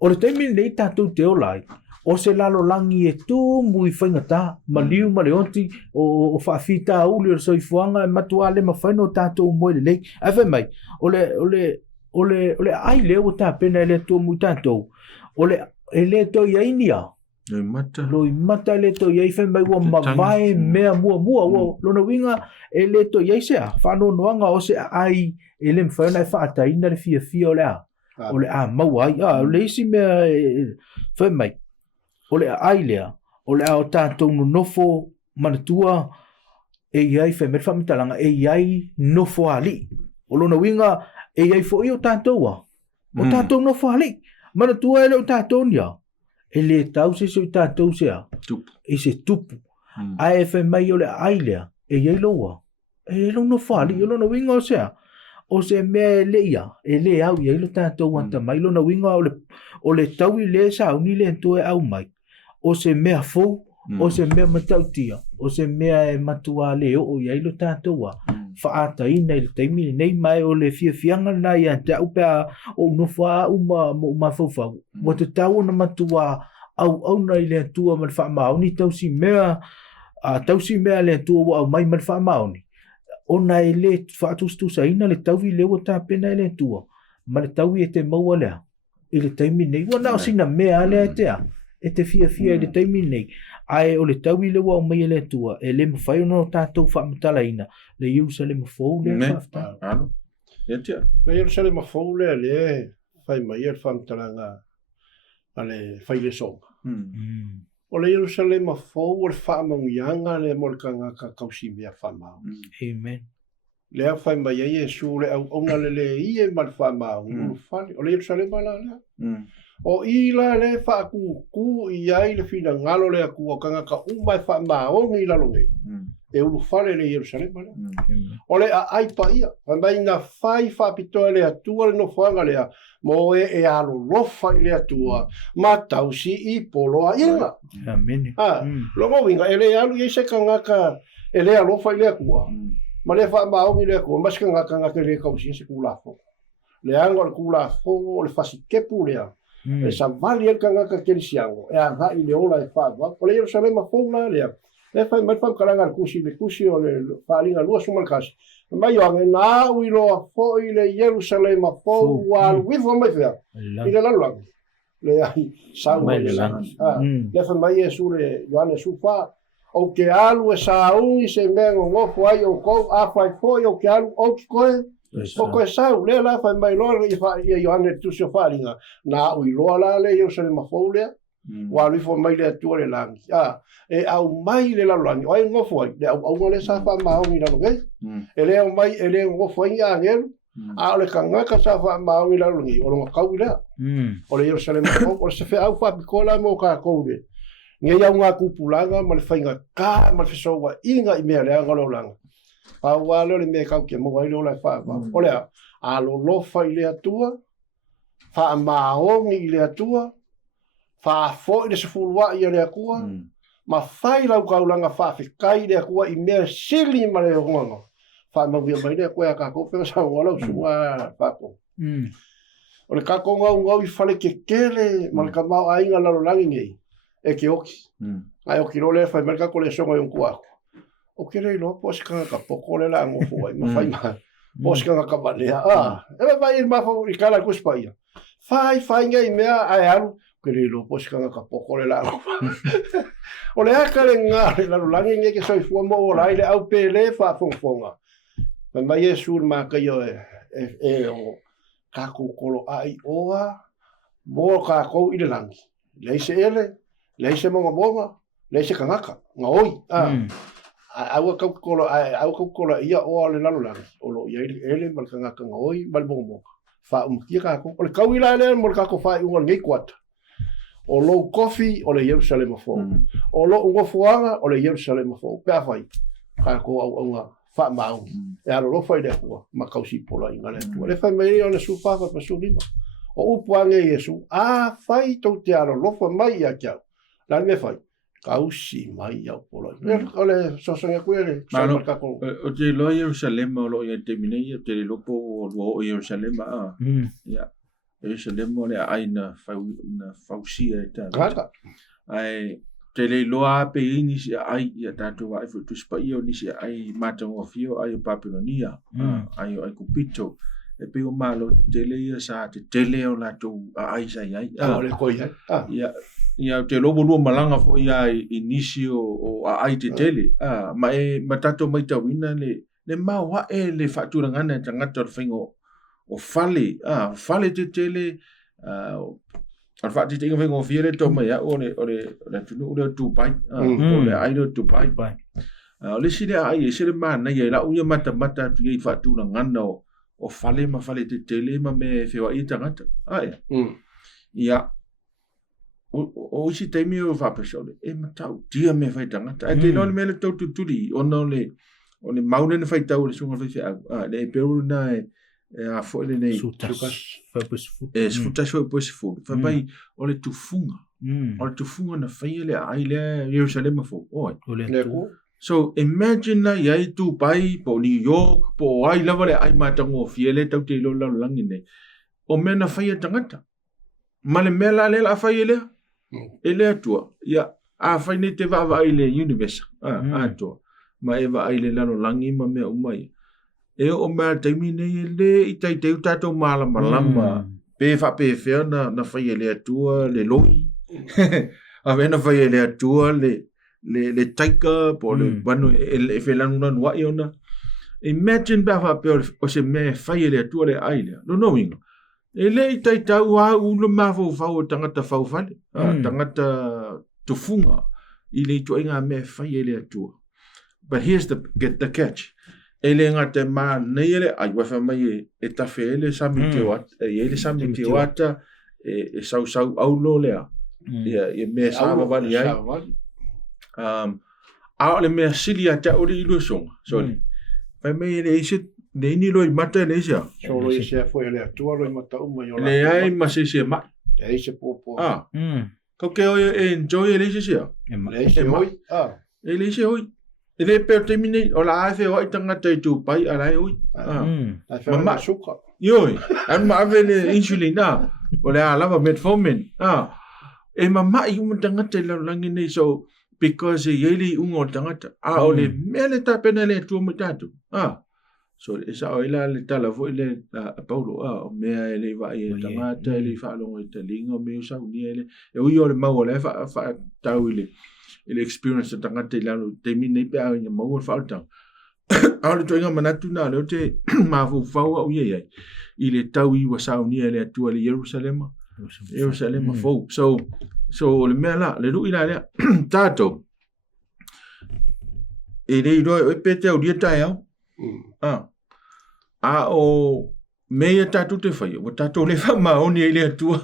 o le taimi nei tātou te olai o se lalo langi e tu mui whaingata ma liu ma leonti o whaafita uli o soifuanga e matua le mawhaino tātou moe le lei awhe mai o le ai leo o tā pena e le tua mui tātou o le e le to iainia lo i mata le to iai whe mai ua mawai mea mua lona winga e le to iai sea whano noanga o se ai e le mwhaina e whaata ina le fia o le a o le a mawai o le isi mea whe mai o le ai lea o le a o tātou no nofo manatua e iai whe merwha mitalanga e iai nofo ali o lona winga e iai fo i o tātou a o tātou nofo ali manatua e le o tātou nia e le tau se o tātou sea e se tupu a e whe mai o le ai lea e iai loa e iai lo nofo ali o lona winga o sea o se mea e le ia e le au iai lo tātou anta mai lona winga o le tau i le sa uni le entoe au mai o se mea fou, o se mea matautia, o se mea e matua le o iai lo tātou a whaata ina i le taimi nei mai o le fianga na ia te au pēa o nofua o mawhauwhau. Wa te tau na matua au na i le atua ma le Faamaoni Tausimea le atua wa au mai ma le Faamaoni. O na e le whaatustusa ina le tauvi le o tā pena i le atua, ma le tauvi e te maua lea, i le taimi nei, wana o sina mea lea te a. E te fia i le taimi nei ai o le taui le wa mai le tua e le mawhai no tātou whaamutalaina le Jerusalem fou le whafta ano le Jerusalem fou le whai mai e whaamtalanga a le whai le songa o le Jerusalem fou o le whaamaungianga le molkanga ka Tausimea Faamaoni amen le a whai mai e Jesu le au onga le ie ma le Faamaoni o le Jerusalem ala le o ila le whaaku i ai le whina ngalo le aku o kanga ka umai Faamaoni i lalonge. E ulu whare le Jerusalem. O le a aipa ia. Mai na whai whaapitoa le atua le no whanga lea. Mo e alo lofa i le atua. Ma tausi i poloa inga. Amen. Longo winga e le alu i se kangaka e le alofa i le akua. Ma le Faamaoni le akua. Mas kangaka le kausi se kulafo. Le anga le kulafo le fasikepu lea. E sa vali el kangaka kelisiango e a vai le ola e whaava o le Jerusalem founa lea e whai mai whamkaranga le kusi o le whaalinga lua sumalkasi mai o ange nā ui loa fo i le Jerusalem fou walu wifo mai whea i le lalulangi le ai sau mai le langi le whai mai e su le Ioane su wha o ke alu e sa ui se mengo ngofo ai o kou a whai foi o ke alu o ki koe o koe sau, lea la whai mai loa i Ioane tusi o wharinga. Nā ui loa la le Jerusalem fou lea. Wa lifo mai le atua le langi. E au mai le lalulangi. O ai ngofo ai. Le au le sa Faamaoni la loge. E lea mai, e lea ngofo ai a ngeru. ole kangaka sa Faamaoni la lungi o longa kau ila ole Yerusalem o se fe au fa bikola mo ka ko de nge ya nga kupulanga ma le fainga ka ma le so wa inga I mea le anga lo langa pa wa le me ka ke mo wa le ola fa ole a lo fa ile atua Faamaoni ile atua fa fo ile se fulwa ia le akua ma fai lau kaulanga fa fe kai le akua I mea sili ma le ngongo fa ma via mai le akua ka ko pe sa ngola sua fa ko o le ka ko ngau I fale ke kele ma le ka mau ainga la lo langi ngai e ke oki ai oki lo le fa merka ko le songo yon kuako o ke le lo pos ka poko le la ngo foi ma fai ma pos ka ka ba le e vai ma fo I kala ku spaia fai ngai mea ai alu kere lo pos ka poko le la o le akale nga la langi nge ke soi fu mo o lai le au pele fa fonga ma Yesu ma ka yo e o ka ko kolo ai oa mo ka ko I le langi le se mo le se kangaka nga oi au ka kolo ia o le langi o lo ia ele mal kangaka nga oi mal mo fa ki ka ko le ka wila le mo ka ko fa I ngai kwata o lo coffee o le Yerusalem fo o lo ngo fuanga o le Yerusalem fo pe afai ka ko au nga Faamaoni e alo lo fai de ko ma kausi pola ingale tu le fai mai o le su fa pa su lima o upuange Yesu fai to te alo lo fa mai ya kia la me fai kausi mai ya pola o le so so ku le ka ko o te lo Yerusalem o lo ye te minei te lo po o Yerusalem ya Jerusalem le aina fausia ta ai te le loa pe ini si ai ya tatu wa fu tu spa io ni si ai matango fio ai Babilonia ai kupito e pe o malo te le ia sa te le o la tu ai sai ai le ko ya te lo bolu malanga fo ia inicio o ai te tele ma tatu mai tawina le ma wa le fatura ngana tangata fingo o fale te tele al fatti te vengo fiere to mai ole tunu le tu pai ole ai do tu pai le sile ai sile mana ia la uia mata tu ia fatura ngana o fale ma fale te tele ma me fe wa itangata ia o si te mi o fa pesole e matau dia me fai tangata e te no le mele to tutuli ono le maune ne fai tau le sunga fai le peru na a fo le nei sutas foi fu fa bai o le tufunga na fai le ai le Jerusalem fo so imagine na ia tu pai po New York po ai lava le ai matango fiele tau te lo langi nei o mena fai tangata male mela le la fai le ele atua ia a fai ne te va ile universe atua ma eva ile lalo langi ma me umai e o ma te mine le itai te tato mala malama pe fa pe fe na fai ele atua le loi a vena fai ele atua le taika po le banu e fe lanu wa iona imagine ba fa pe o se me fai ele atua le aile no wingo ele itai tau a ulo ma fo tangata fau fale tangata tufunga ile tu inga me fai ele atua. But here's the catch. Ele ngate ma neile ai wa fa mai e tafe ele sami te wat ele sami te wata e sau aulo lea e me sa va vali ai a le me silia ta ori ilusion so fa mai ele ise nei ni loi mata le sia so loi sia foi ele atua loi mata uma yo le ai ma se ma e ise popo ko ke o enjoy ele sia le ise oi ele ise oi ele per termine o la afe o itanga te tu pai ala oi mama suka yoi an ma vele insulina o le ala metformin e mama I un tanga te langi nei so because yeli ungo tanga o le mele ta penale tu mutatu so esa o ila le tala vo ile Paulo o mea ele va e tanga te ele fa longo te lingo me sa uni ele e ui o le mau le fa Taui ele experience tanga te lalo te mine pe a mau fa tanga ale to inga manatu na le te ma fu fa o ye ile Taui wa sa uni ele tu le Jerusalem fo so le mela le lu ila le tato ele do e pete o dia tai a me tatu te fai o tatu le Faamaoni e le atua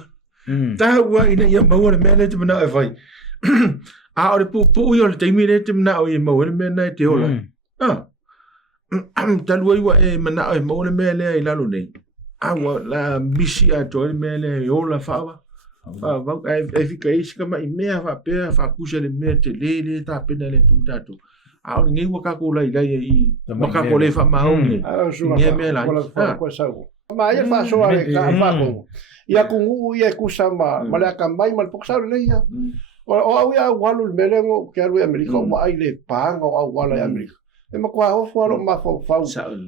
ta ua ina ia maua le mea le te mana e fai a o le pu i o le taimi le te mana o i maua le mea nai te ola talua iwa e mana o i maua le mea lea i lalo nei a ua la misi a toi le mea lea i ola whawa e fika isi kama i mea whapea whakusa le mea te le ta pena le tu tatu a o ngai wa kako lai i makako le Faamaoni nge mea lai ma ia fa so ale ka fa ko ia kungu ia kusama mala ka mai mal poksa le ia o au ia walu melengo ke alu Amerika o ai le panga o wala Amerika e ma kwa o fo ma fo fa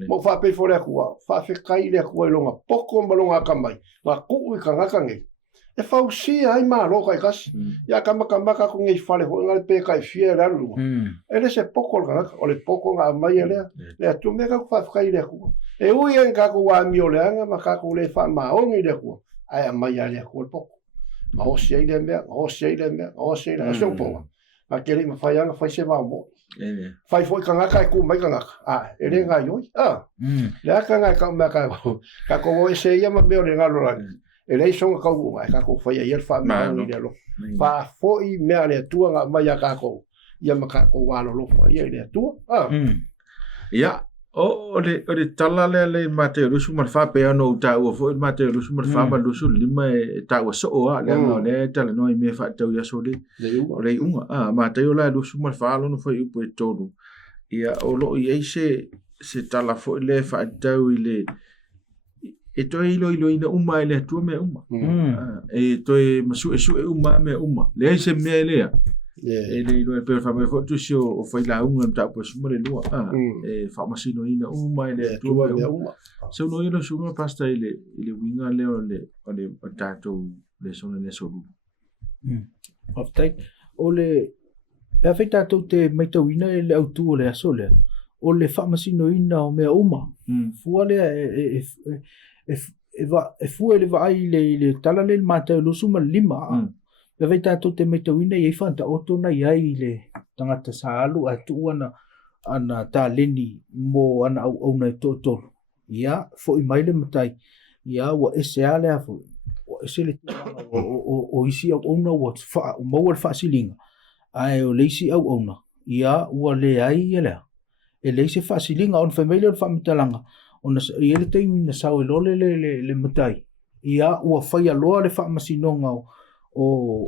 mo fa pe fo le kwa fa fe kai le kwa longa poko malonga ka mai ma ku i ka ngaka nge e fa usi ai ma ro kai kas ia ka ka ku ngi fa le ho ngal pe kai fie ra lu ele se poko ngaka o le poko nga mai le tu me ka fa kai le kwa e ui en kako wa mi o leanga ma kako le Faamaoni le kua ai mai ale ko poko ma o sei le mea so ponga ma kele ma fai anga fai se va mo fai foi kanga kai ku mai kanga ele nga yo le kanga ka ma ka ko o se ia ma me o le ngalo la ele so ka ku mai kako fai ia Faamaoni le lo fa foi me ale tua nga mai kako ia ma kako wa lo fai ia tua ia o le tala le mate rusu mal fa pe no ta o fo mate rusu mal fa mal rusu lima ta o so o le no le tala no me fa ta ya so le unga mate o la rusu mal fa lo no foi u pe todo ia o lo i se tala fo le fa ta o le e to ilo ina uma le tu me uma e to e masu e uma me uma le se me le ele no per fa me foto o foi la unga ta po sumo le lua e fa masino ina uma ele tu se no ilo sumo pasta ile winga le o tato le sono le solu oftai ole perfecta to te meto ina le autu le asole o le fa masino ina o me uma fu le e fu ele va le tala le mata lo sumo lima le vai tato te metawina i whanta o tona iai le tangata sa alu a tu ana tā leni mo ana au na to tolu. Ia, fo i maile matai. Ia, wa ese ale a fo. Wa ese le o isi au ona wa maua le whaasilinga. Ai o leisi au ona. Ia, ua le ai ia lea. E leisi whaasilinga on whamaile o whamitalanga. Ia le teimi na sao e lole le matai. Ia, ua whai aloa le whamasinonga o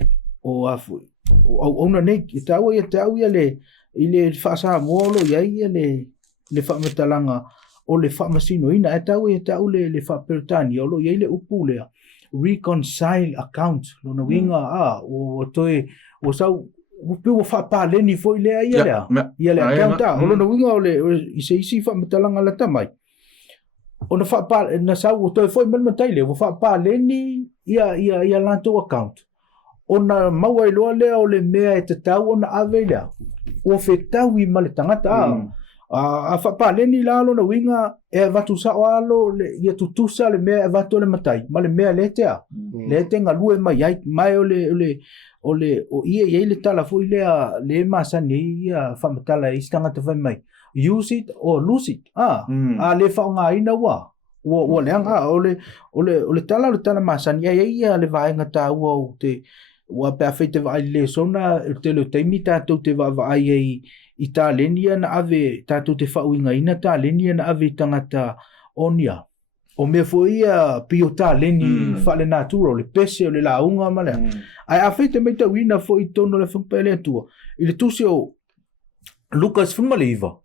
afu o ona nei e tau ia le ile fasa molo ia le whamatalanga o le whamasino ina e tau le whapertani o lo ia le upu lea reconcile account lo na winga o toe o sau pe o whapaleni foi lea ia le account o lo na winga o le isi whamatalanga la tamai o na whapal na sau o toe foi malmatai le o whapaleni ia lanto account ona maua iloa lea o le mea e te tau ona ave lea. O fe tau i male tangata a whapaleni la alo na winga e vatu sao alo ia tutusa le mea e vatu le matai. Ma le mea le tea. Le te ngalue mai o ia le tala fui lea le masani ia whamatala i stangata whai mai. Use it or lose it. A le whaonga ina wa. O leanga o le tala masani ia le vaenga ta ua o te wa perfect va Lesona te lo taimita to te va i ta lenia na ave ta to te fauinga ina ta lenia na ave tangata onia o me foia piota leni fale naturo le pese o le launga male ai afete me ta wina fo i tono le fupele tua ile tusio Lucas Fumaliva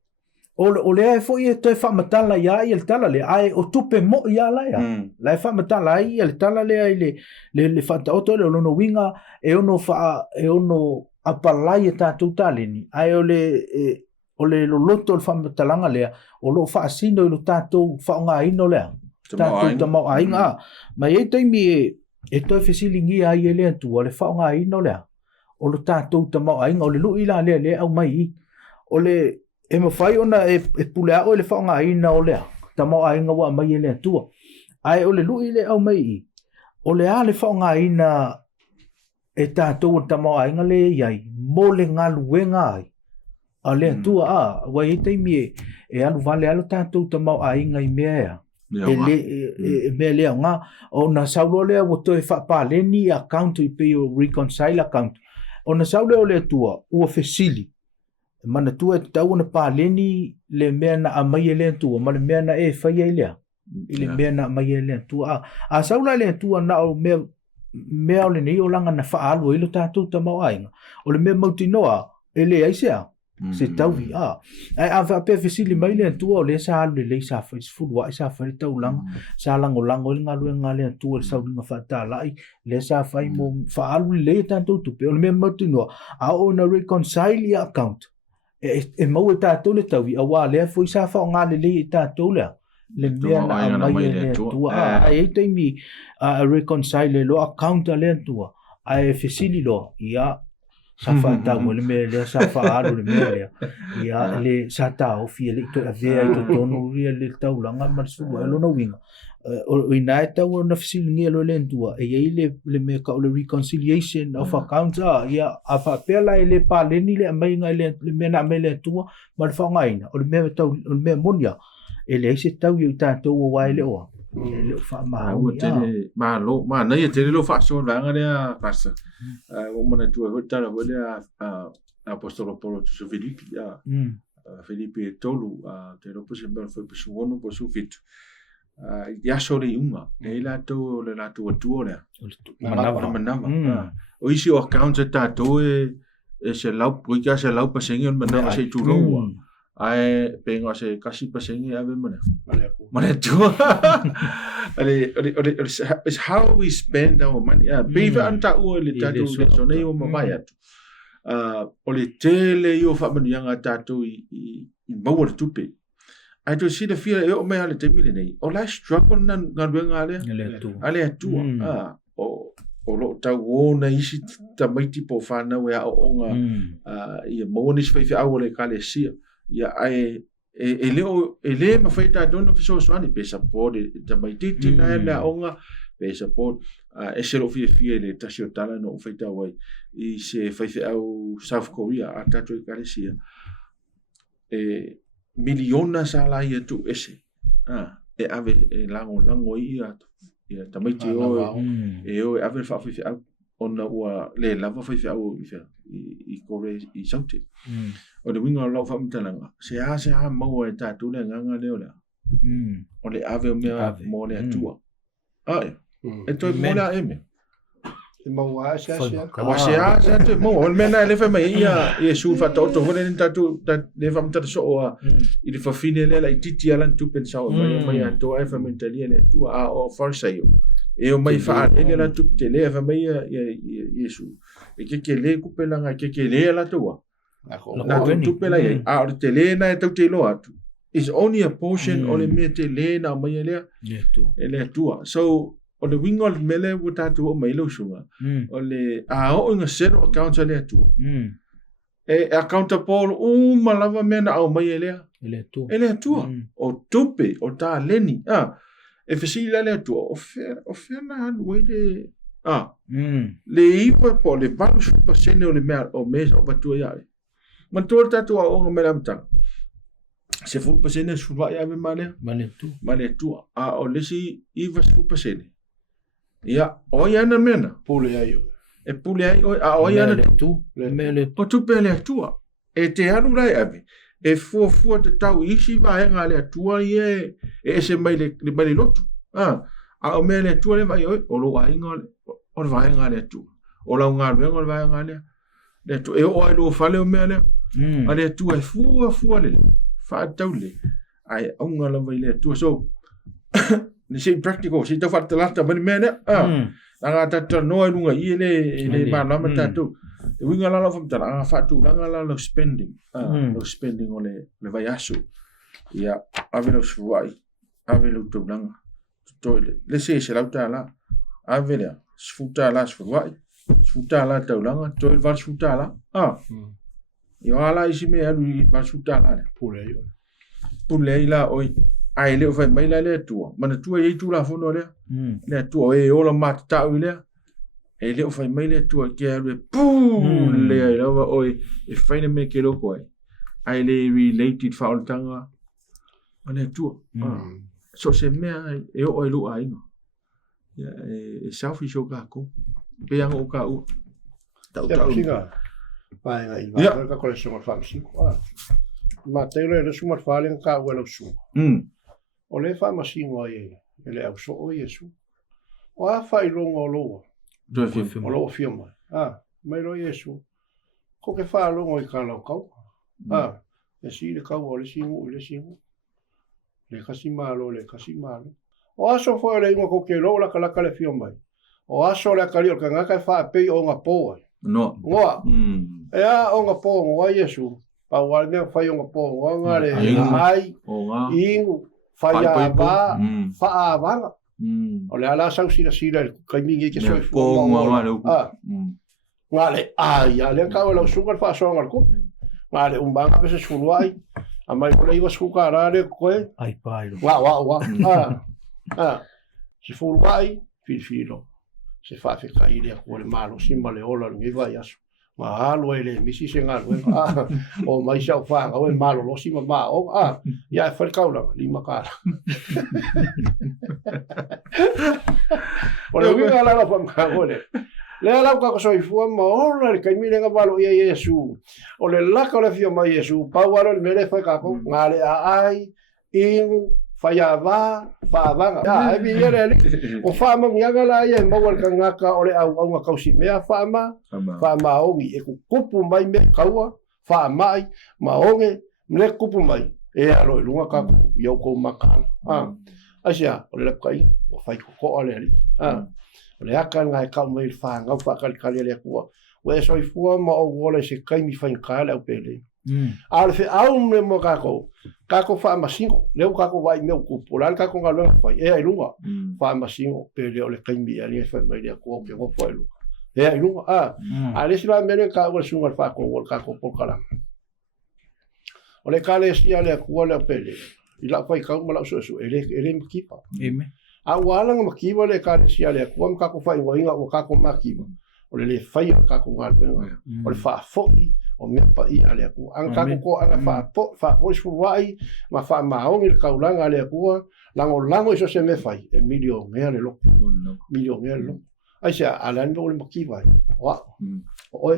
o le fo i te famatala ia il tala le ai o tupe mo ia la ia la famatala ia il tala le fanta o tole no winga e ono apalai ta tutalini ai o le lo loto il famatalanga le o lo fa sino i lo tato fa nga ino le tato tamo ainga ma e te mi e to fesilingi ai le tu o le fa nga ino le o lo tato tamo ainga o le lu ila le au mai o le e mo fai ona e pulea o le whaonga ina o lea. Ta mau a inga wa mai e lea tua. Ai o le lui le au mai i. O le a le whaonga ina e tātou ta mau a inga le iai. Mo le ngā luenga ai. A lea tua wai e teimi e alu vale alo tātou ta mau a inga i mea ea. me le nga ona saulo le o to fa pa le ni account i pe o reconcile account ona saulo le tua o fesili mana tua tau na pa le ni le me na amai le tua ma le me na e fa ye le me na amai le tua a saulo le tua na o me o le ni o langa na fa alu i lo tatu ta mau ainga o le me mautinoa ele ai sea se Taui ai ava pe fesili mai le tua o le sa alu le sa fa fu wa sa fa tau lang sa lango ngalu ngale tua sa nga fa ta lai le sa fa mo fa alu le tanto tu pe o le me mautinoa a ona reconcile account e mau tatu le Taui a wa le foi sa fa ngale le tatu le le mea na mai le tua ai te mi a reconcile lo account le tua ai fesili lo ia sa fa ta mo le me le sa fa alu le me le ia le sa ta o fi le to ave ai to tonu le tau langa ma su lo no winga o ina ta o na fesili ni lo le tua e ai le me ka le reconciliation of accounts ia a fa pela le pa le ni le mai ngai le me na me le tua ma fa ngai o le me tau o le me monia ele se tau i tatou o wai le o le Faamaoni ma nei te lo fa so langa le passa o mona tu o tala o le apostolo Paulo tu Filipi Filipi tolu te lo puse per foi su ono po su fit ya so le unga le la to tu le manava o isi o account tatou e se lau puika se lau pasengel manava se tu lo ai pengo se kasi pasengi ave mana tu it's how we spend our money beva anta o le tatu le sona o mavaya o le tele yo fa manyanga tatu i mau le tupe ai to see the fear o me ale te mile nei o la struggle na ngwenga ale tu o lo ta wona isi ta mai tipo fa na we o nga ia monis fa au le kale sia ia ai ele ma feita dono fiso swani pe support da mai titi na la onga pe support e se lo fie le tasio tala no feita wai i se fai au South Korea atatu kalesia miliona sala ia tu ese e ave lango ia ta mai te o ave fa fi au ona ua le lava fai au i kore i saute o le winga lau whamtalanga se a mau e tātou le nganga leo la o le ave o mea mo le atua ai e toi mo le a eme e mau a se a se a toi mau o le mena e le whai mai ia su whata oto hone ni tātou le whamtala so o i le whawhine le la i titi alan tupen sao mai a toa e whamentalia le atua a o wharsai e o mai wha e la tup te le wha mai Iesu e ke le kupelanga ke le la toa na tupe la e a o te le na e tau te lo atu is only a portion o le me te le na mai lea e le atua so o le winga o le mele o tatu o mai lo sunga o le a o inga zero account le atua e account Paul malava mena au mai lea e le atua o tupe o ta leni e fesi la le atua o fer na hanwai le le ipa po le valu supa sene o le mea o mesa o batua iae man tō tatu a onga mera mtanga se fupa sene supa iae male tua a o lesi iwa fupa sene ia o iana mena pule ai e pule ai a o iana o tupe le atua e te anu rai ave e fua te tau isi vaenga le atua ie e se mai le lotu a o mea le atua le vai o lo vaenga o le vaenga le atua o lau ngā ruenga o le vaenga le atua e o ai lo fale o mea le a le atua e fua le whaatau le ai aunga la vai le atua so ni sei practical si tau whaatalata mani mea le a ngā tata noa runga i le mālama tātou e winga la whamtara a whaatu ranga la lo spending o le vai aso ia ave lau suwai ave lau tauranga le se lau la ave lea sfuta la suwai sfuta la tauranga toi var sfuta la ia ala isi me alu i var sfuta la pule la oi ai leo fai mai la le tua mana tua i tu la fono le tua e ola mat Taui le e leo fai mai le tua ke alu le ai lava oi e fai me ke loko ai le related faultanga ana tua so se mea e o e lu ainga ya e selfish o ka ko pe ang o ka u tau singa vai ngai vai ka ko so ma fa si ma te re so ma fa len ka wa lo su o le fa ma si ngoi ele au so o yesu o a fa i longo lo do fi o lo fi ma mai lo yesu ko ke fa longo i ka lo ka e si le ka o le si le kasi malo o aso foi le ingo ko ke lo la kala kala fi mai o aso le kali o ka ngaka fa pe o nga po no ngoa e a o nga po ngoa yesu pa wa le fa o nga po ngoa ngale ai ingu fa ya ba fa ba o le ala sa usira kai mingi ke so po ngoa ngale ai ya le ka o la sugar fa so ngal ko ngale umbanga pe se sulwai amai ko iba suka rare koe ai pai wa si fulwai filo se fa fe kai le ko le malo simbale ola ngi vai aso ma halo ele misi se ngal o mai sa fa o malo lo si ma o ya fa kaula lima kala o le winga la fa ma gole le ala ka ko soi fu ma ola le kai mire nga malo ia yesu o le la ka le fio mai yesu pa walo le mere fa ka ko ngale ai in fa ya va ya e bi ele o fa ma nga la ye ma wal ka ngaka o le au nga kausi mea fa ma ongi e ku kupu mai me kaua fa mai ma onge me kupu mai e alo lunga ka yo ko makala asia o le kai o fa ko ole le aka ngai ka mai fa nga fa kali le ko we so i fu ma o wole se kai mi fa kala o pele al fe au me mo ka ko fa ma singo le ka ko vai me ku pulan ka ko ngalo fa e lunga fa ma singo pele o le kai mi ali fa mai le ko ke ko foi lu e lunga ale sila mele ka o sunga fa ko ka ko po kala o le kale sia le ko le pele ila fa ka ma la so ele kipa a wala nga makiwa le ka sia le ko ka ko fa inga o ka ko makiwa o le fai ka ko ngalo o le fa foi o me pa i ale ku an ka ko an fa ko fu wai ma fa ma o ngil ka ulanga ale ku lango iso se me fai e milio ngere lo ai sia ala ndo le makiwa wa o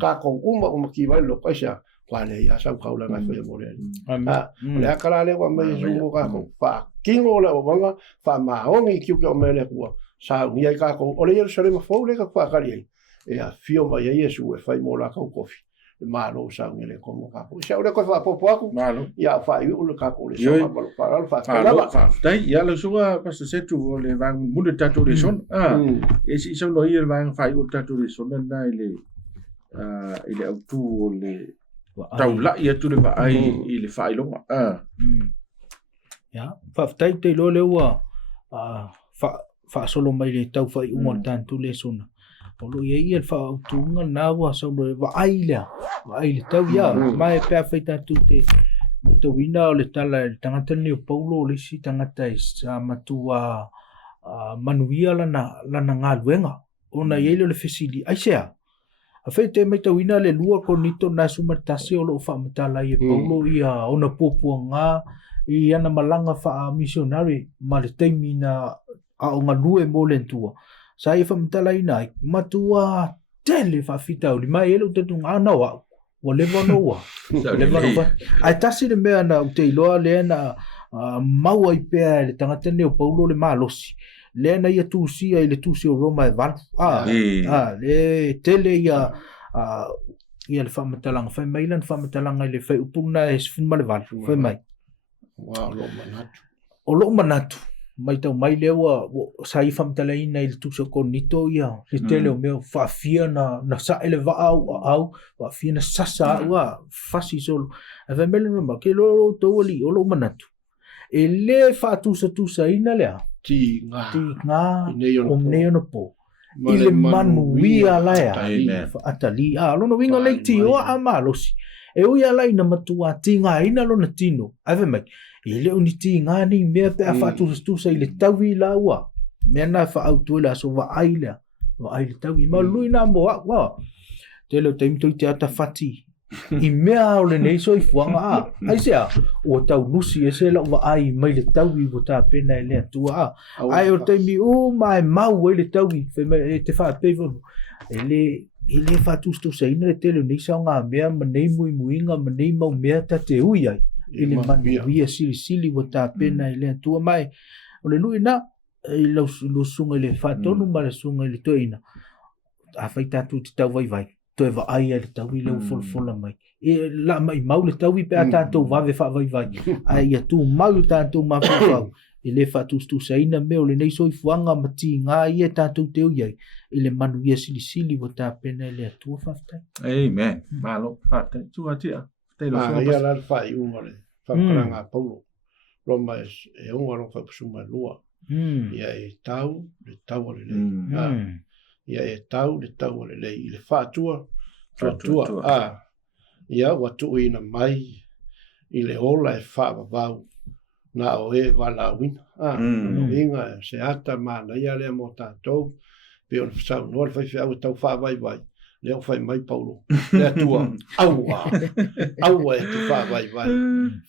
ka ko uma o makiwa lo ka sia kwale ya sa ka ulanga fa mo le le akala le wa me zungo ka ko fa kingo le o banga fa ma o ngi ki ko me le ku sa ngi ka ko o le sele ma fo le ka fa ka le e a fio ma ye yesu e fai mo la ka kofi malo sa ngele como ka ko sa le ko fa po aku malo ya fa yu le ka ko le so ma para fa fa dai ya le suga pa se tu le van mundo tatu de son e si so lo ir van fa yu tatu de son na ile autu le taula ia tu le va ai ile fa ilo ya fa dai te lo le wa fa solo mai le tau fa yu mo tantu le son Polo ye el fa tunga na wa so le va aile tau ya mai pe feita tu te to wina le tala tangata ni Paulo le si tangata sa matua manuia la na ngaluenga ona ye le fesili aisea a feite mai to wina le lua ko nito na sumatasi o lo fa matala ye Paulo ia ona popo nga ia na malanga fa missionary ma le taimina a nga lue mo lentua sai fa mtala ina matua tele fa fita o mai elo te tung ana wa le vono ai tasi le me ana te loa le na mau ai pe le tangata ne o Paulo le malosi le na ia tusi ai le tusi o Roma e val le tele ia le fa mtala fa mai lan fa mtala le fa upuna es fin mal val fa mai wa lo manatu mai tau mai lewa sai fam tala ina il tu so konito ia le tele o meu fa fia na sa ele va au va fia na sasa wa fasi solo ave mele ma ke lo to oli o lo manatu ele fa tu sa ina le ti nga o ne no po ile manuia la ya atali lo no winga le ti o amalosi e o ia la ina matua ti nga ina lo na tino ave mai ile uniti ngani me pe fa tu sa ile tawi la wa me na fa auto la so va aile tawi ma luina mo wa te lo tem tu te ata fati I mea o le nei so I fuanga a. Ai sea, o tau nusi e se lau wa ai mai le taui o tā pena e lea tua a. Ai o taimi o mai mau e le taui, te wha pevonu. E le whatustu sa ina le tele nei sao ngā mea ma nei mui muinga ma nei mau mea ta te ui ai. I le manuia sili o tā pena e lea tua mai. O le nui na, i lau sunga i le whatonu ma le sunga i le toina. A whai tātu te tau vai. Toi wa ai le tau I leo folfola mai. E la mai mau le tau I pe a tātou wawe vai. Ai a tū mau tātou mawhau. E le whatustu sa ina meo le nei soi fuanga mati ngā ia tātou te ui ai. E le manu ia sili wa tā pena e le atua whaftai. Amen. Malo, whaftai. Tua tia. Ia la whai unga le. Whakaranga paulo. Roma e unga ro whapusuma lua. Ia e tau, le tau le le. Ia e tau, le tau le le. I le whātua. Tua. Ia watu ina mai. I le ola e whaavavau. Na o e wala wina. Inga se ata mana ia lea mo tātou. Pe on whasau noa le whaiwhi au tau whaavai. Leo whai mai paulo. Lea tua. Aua e te whaavai.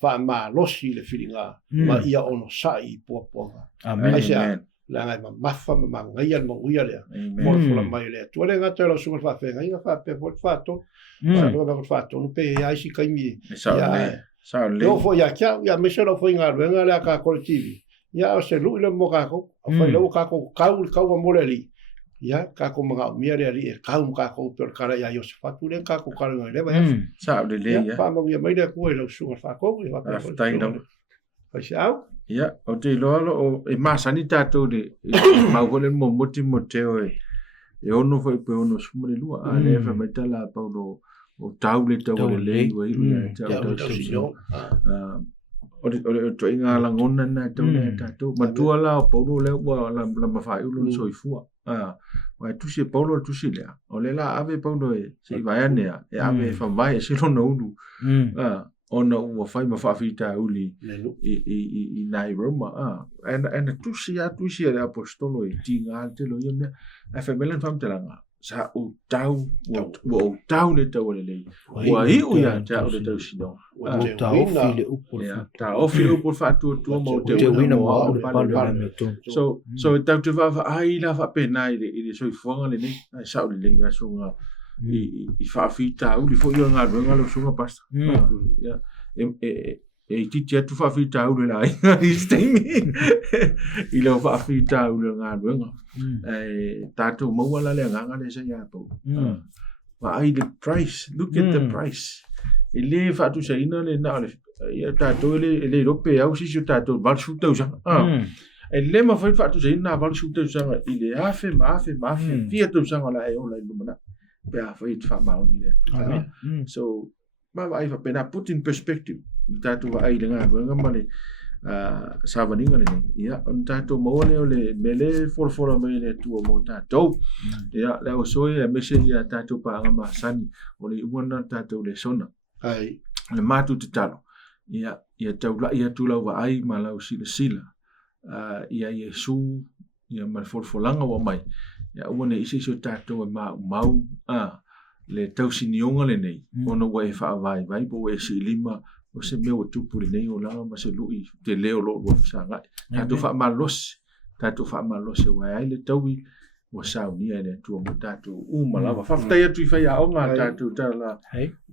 Wha maa losi le whiringa. Ma ia ono sai puapuanga. Amen. La ngai mafa ma ngai al mo ia lea. Mo fola mai lea. Tua le ngata la sunga whaafenga. Inga whaape fo whaato. Sa loa ka whaato. No pe ai si kaimi. Sao le. Yo fo ya kia ya me se lo fo inga venga le ka kolektivi. Ya o se lu le mo ka ko. Fa lo ka ko kau mo le li. Ya ka ko mga mia le li e kau ka ko per kara ya yo se fatu le ka ko kara le ba. Sao le le ya. Fa mo ya mai le ko lo sunga fa ko. Fa no. Fa sao? Ya, o te loalo o e masani tātou de mau hole mo moti moteo e ono foi pe ono sumare lua a le fa metala paulo o tau le tau le lei wa ilu ya tau o to inga la ngona na tau le tātou matua la o paulo le wa la mafai ulo soifua wa tu se paulo tu se le o le la ave paulo e se vai ane e ave fa vai se lo no ulu ona ua fai ma whawhita uli I nai Roma. Ana tusi le apostolo e tinga te lo ia mea. A whamelan whamtelanga. Sa o tau le tau le lei. Ua iu ia tau le tau sino. Ta ofi le upo. Ta ofi le upo whātua mo te wina mo au le pale. So tau te wawa ai la whapena I le soifuanga le nei. Sa o le lei nga songa. I whaafita uli fo ia ngā ruenga lo sunga pasta. E titi atu whaafita uli la inga I steimi. I leo whaafita uli ngā ruenga. Tātou maua la lea nganga le sa iapau. Ma ai the price, look at the price. E le whaatu sa ina le na le. Tātou le rope au sisi o tātou balsu tau sanga. E le ma whai whaatu sa ina balsu tau sanga. I le afe, maafe, fia tau sanga la e ola I lumana. Pea whai te Faamaoni lea. So, ma ai whapena put in perspective. Tātou wa ai le ngā ruenga male sāwaninga le nei. Ia, on tātou maua leo le mele forfora mai le tua mo tātou. Ia, leo soe a mese ia tātou paanga mahasani. O le uana tātou Lesona. Le mātu te talo. Ia, taula ia tūlau wa ai ma lau sila. Ia Iesu, ia ma forfolanga wa mai. Ya uane isi so tātou e mau le tausinionga le nei. Ono wa e whaavai vai po e si lima o se meo tupu le nei o langa ma se lui te leo lo ua whasangai. Tātou whaamalos e wai ai le taui wa saunia le tua mo tātou umalawa. Whaftai atu I whai a onga tātou tala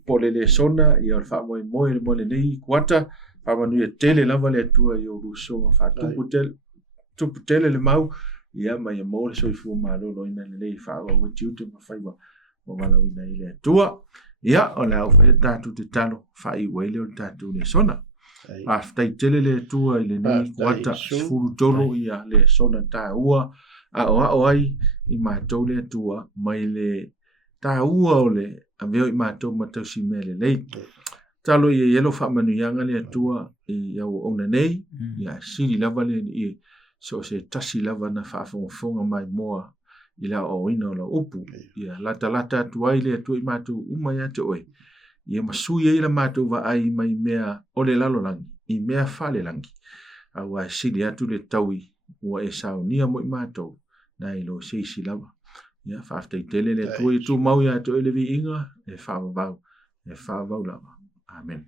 po le Lesona I o whaamoe moe le mo le nei kuata. Whaamanu e tele lava le atua I o rusonga whaatupu tele le mau. Ia mai mo le soifu malo ina le lei fa o tiute ma fai wa wala ina ile tua ia o la o tatu te talo fa I wele o tatu Lesona after tele le tua ile ni kwata fulu tolo ia Lesona ta ua o ai I ma tole tua mai le ta ua o le aveo I ma to ma Tausimea le lei talo ia yelo fa manu yanga le tua ia o ona nei ia sili lava le I so se tasi lava na whaafonga mai moa I la o ina o la upu. Ia lata tuai le atu I mātou umai ate oe. Ia masui e ila mātou wa ai mai mea ole lalo langi. I mea whale langi. Au a sili atu le taui ua e sao nia mo I mātou. Na ilo seisi lava. Ia whaaftai tele le tuai tu mau ia ate oe le vi inga. E whaavavau. e whaavau lava. Amen.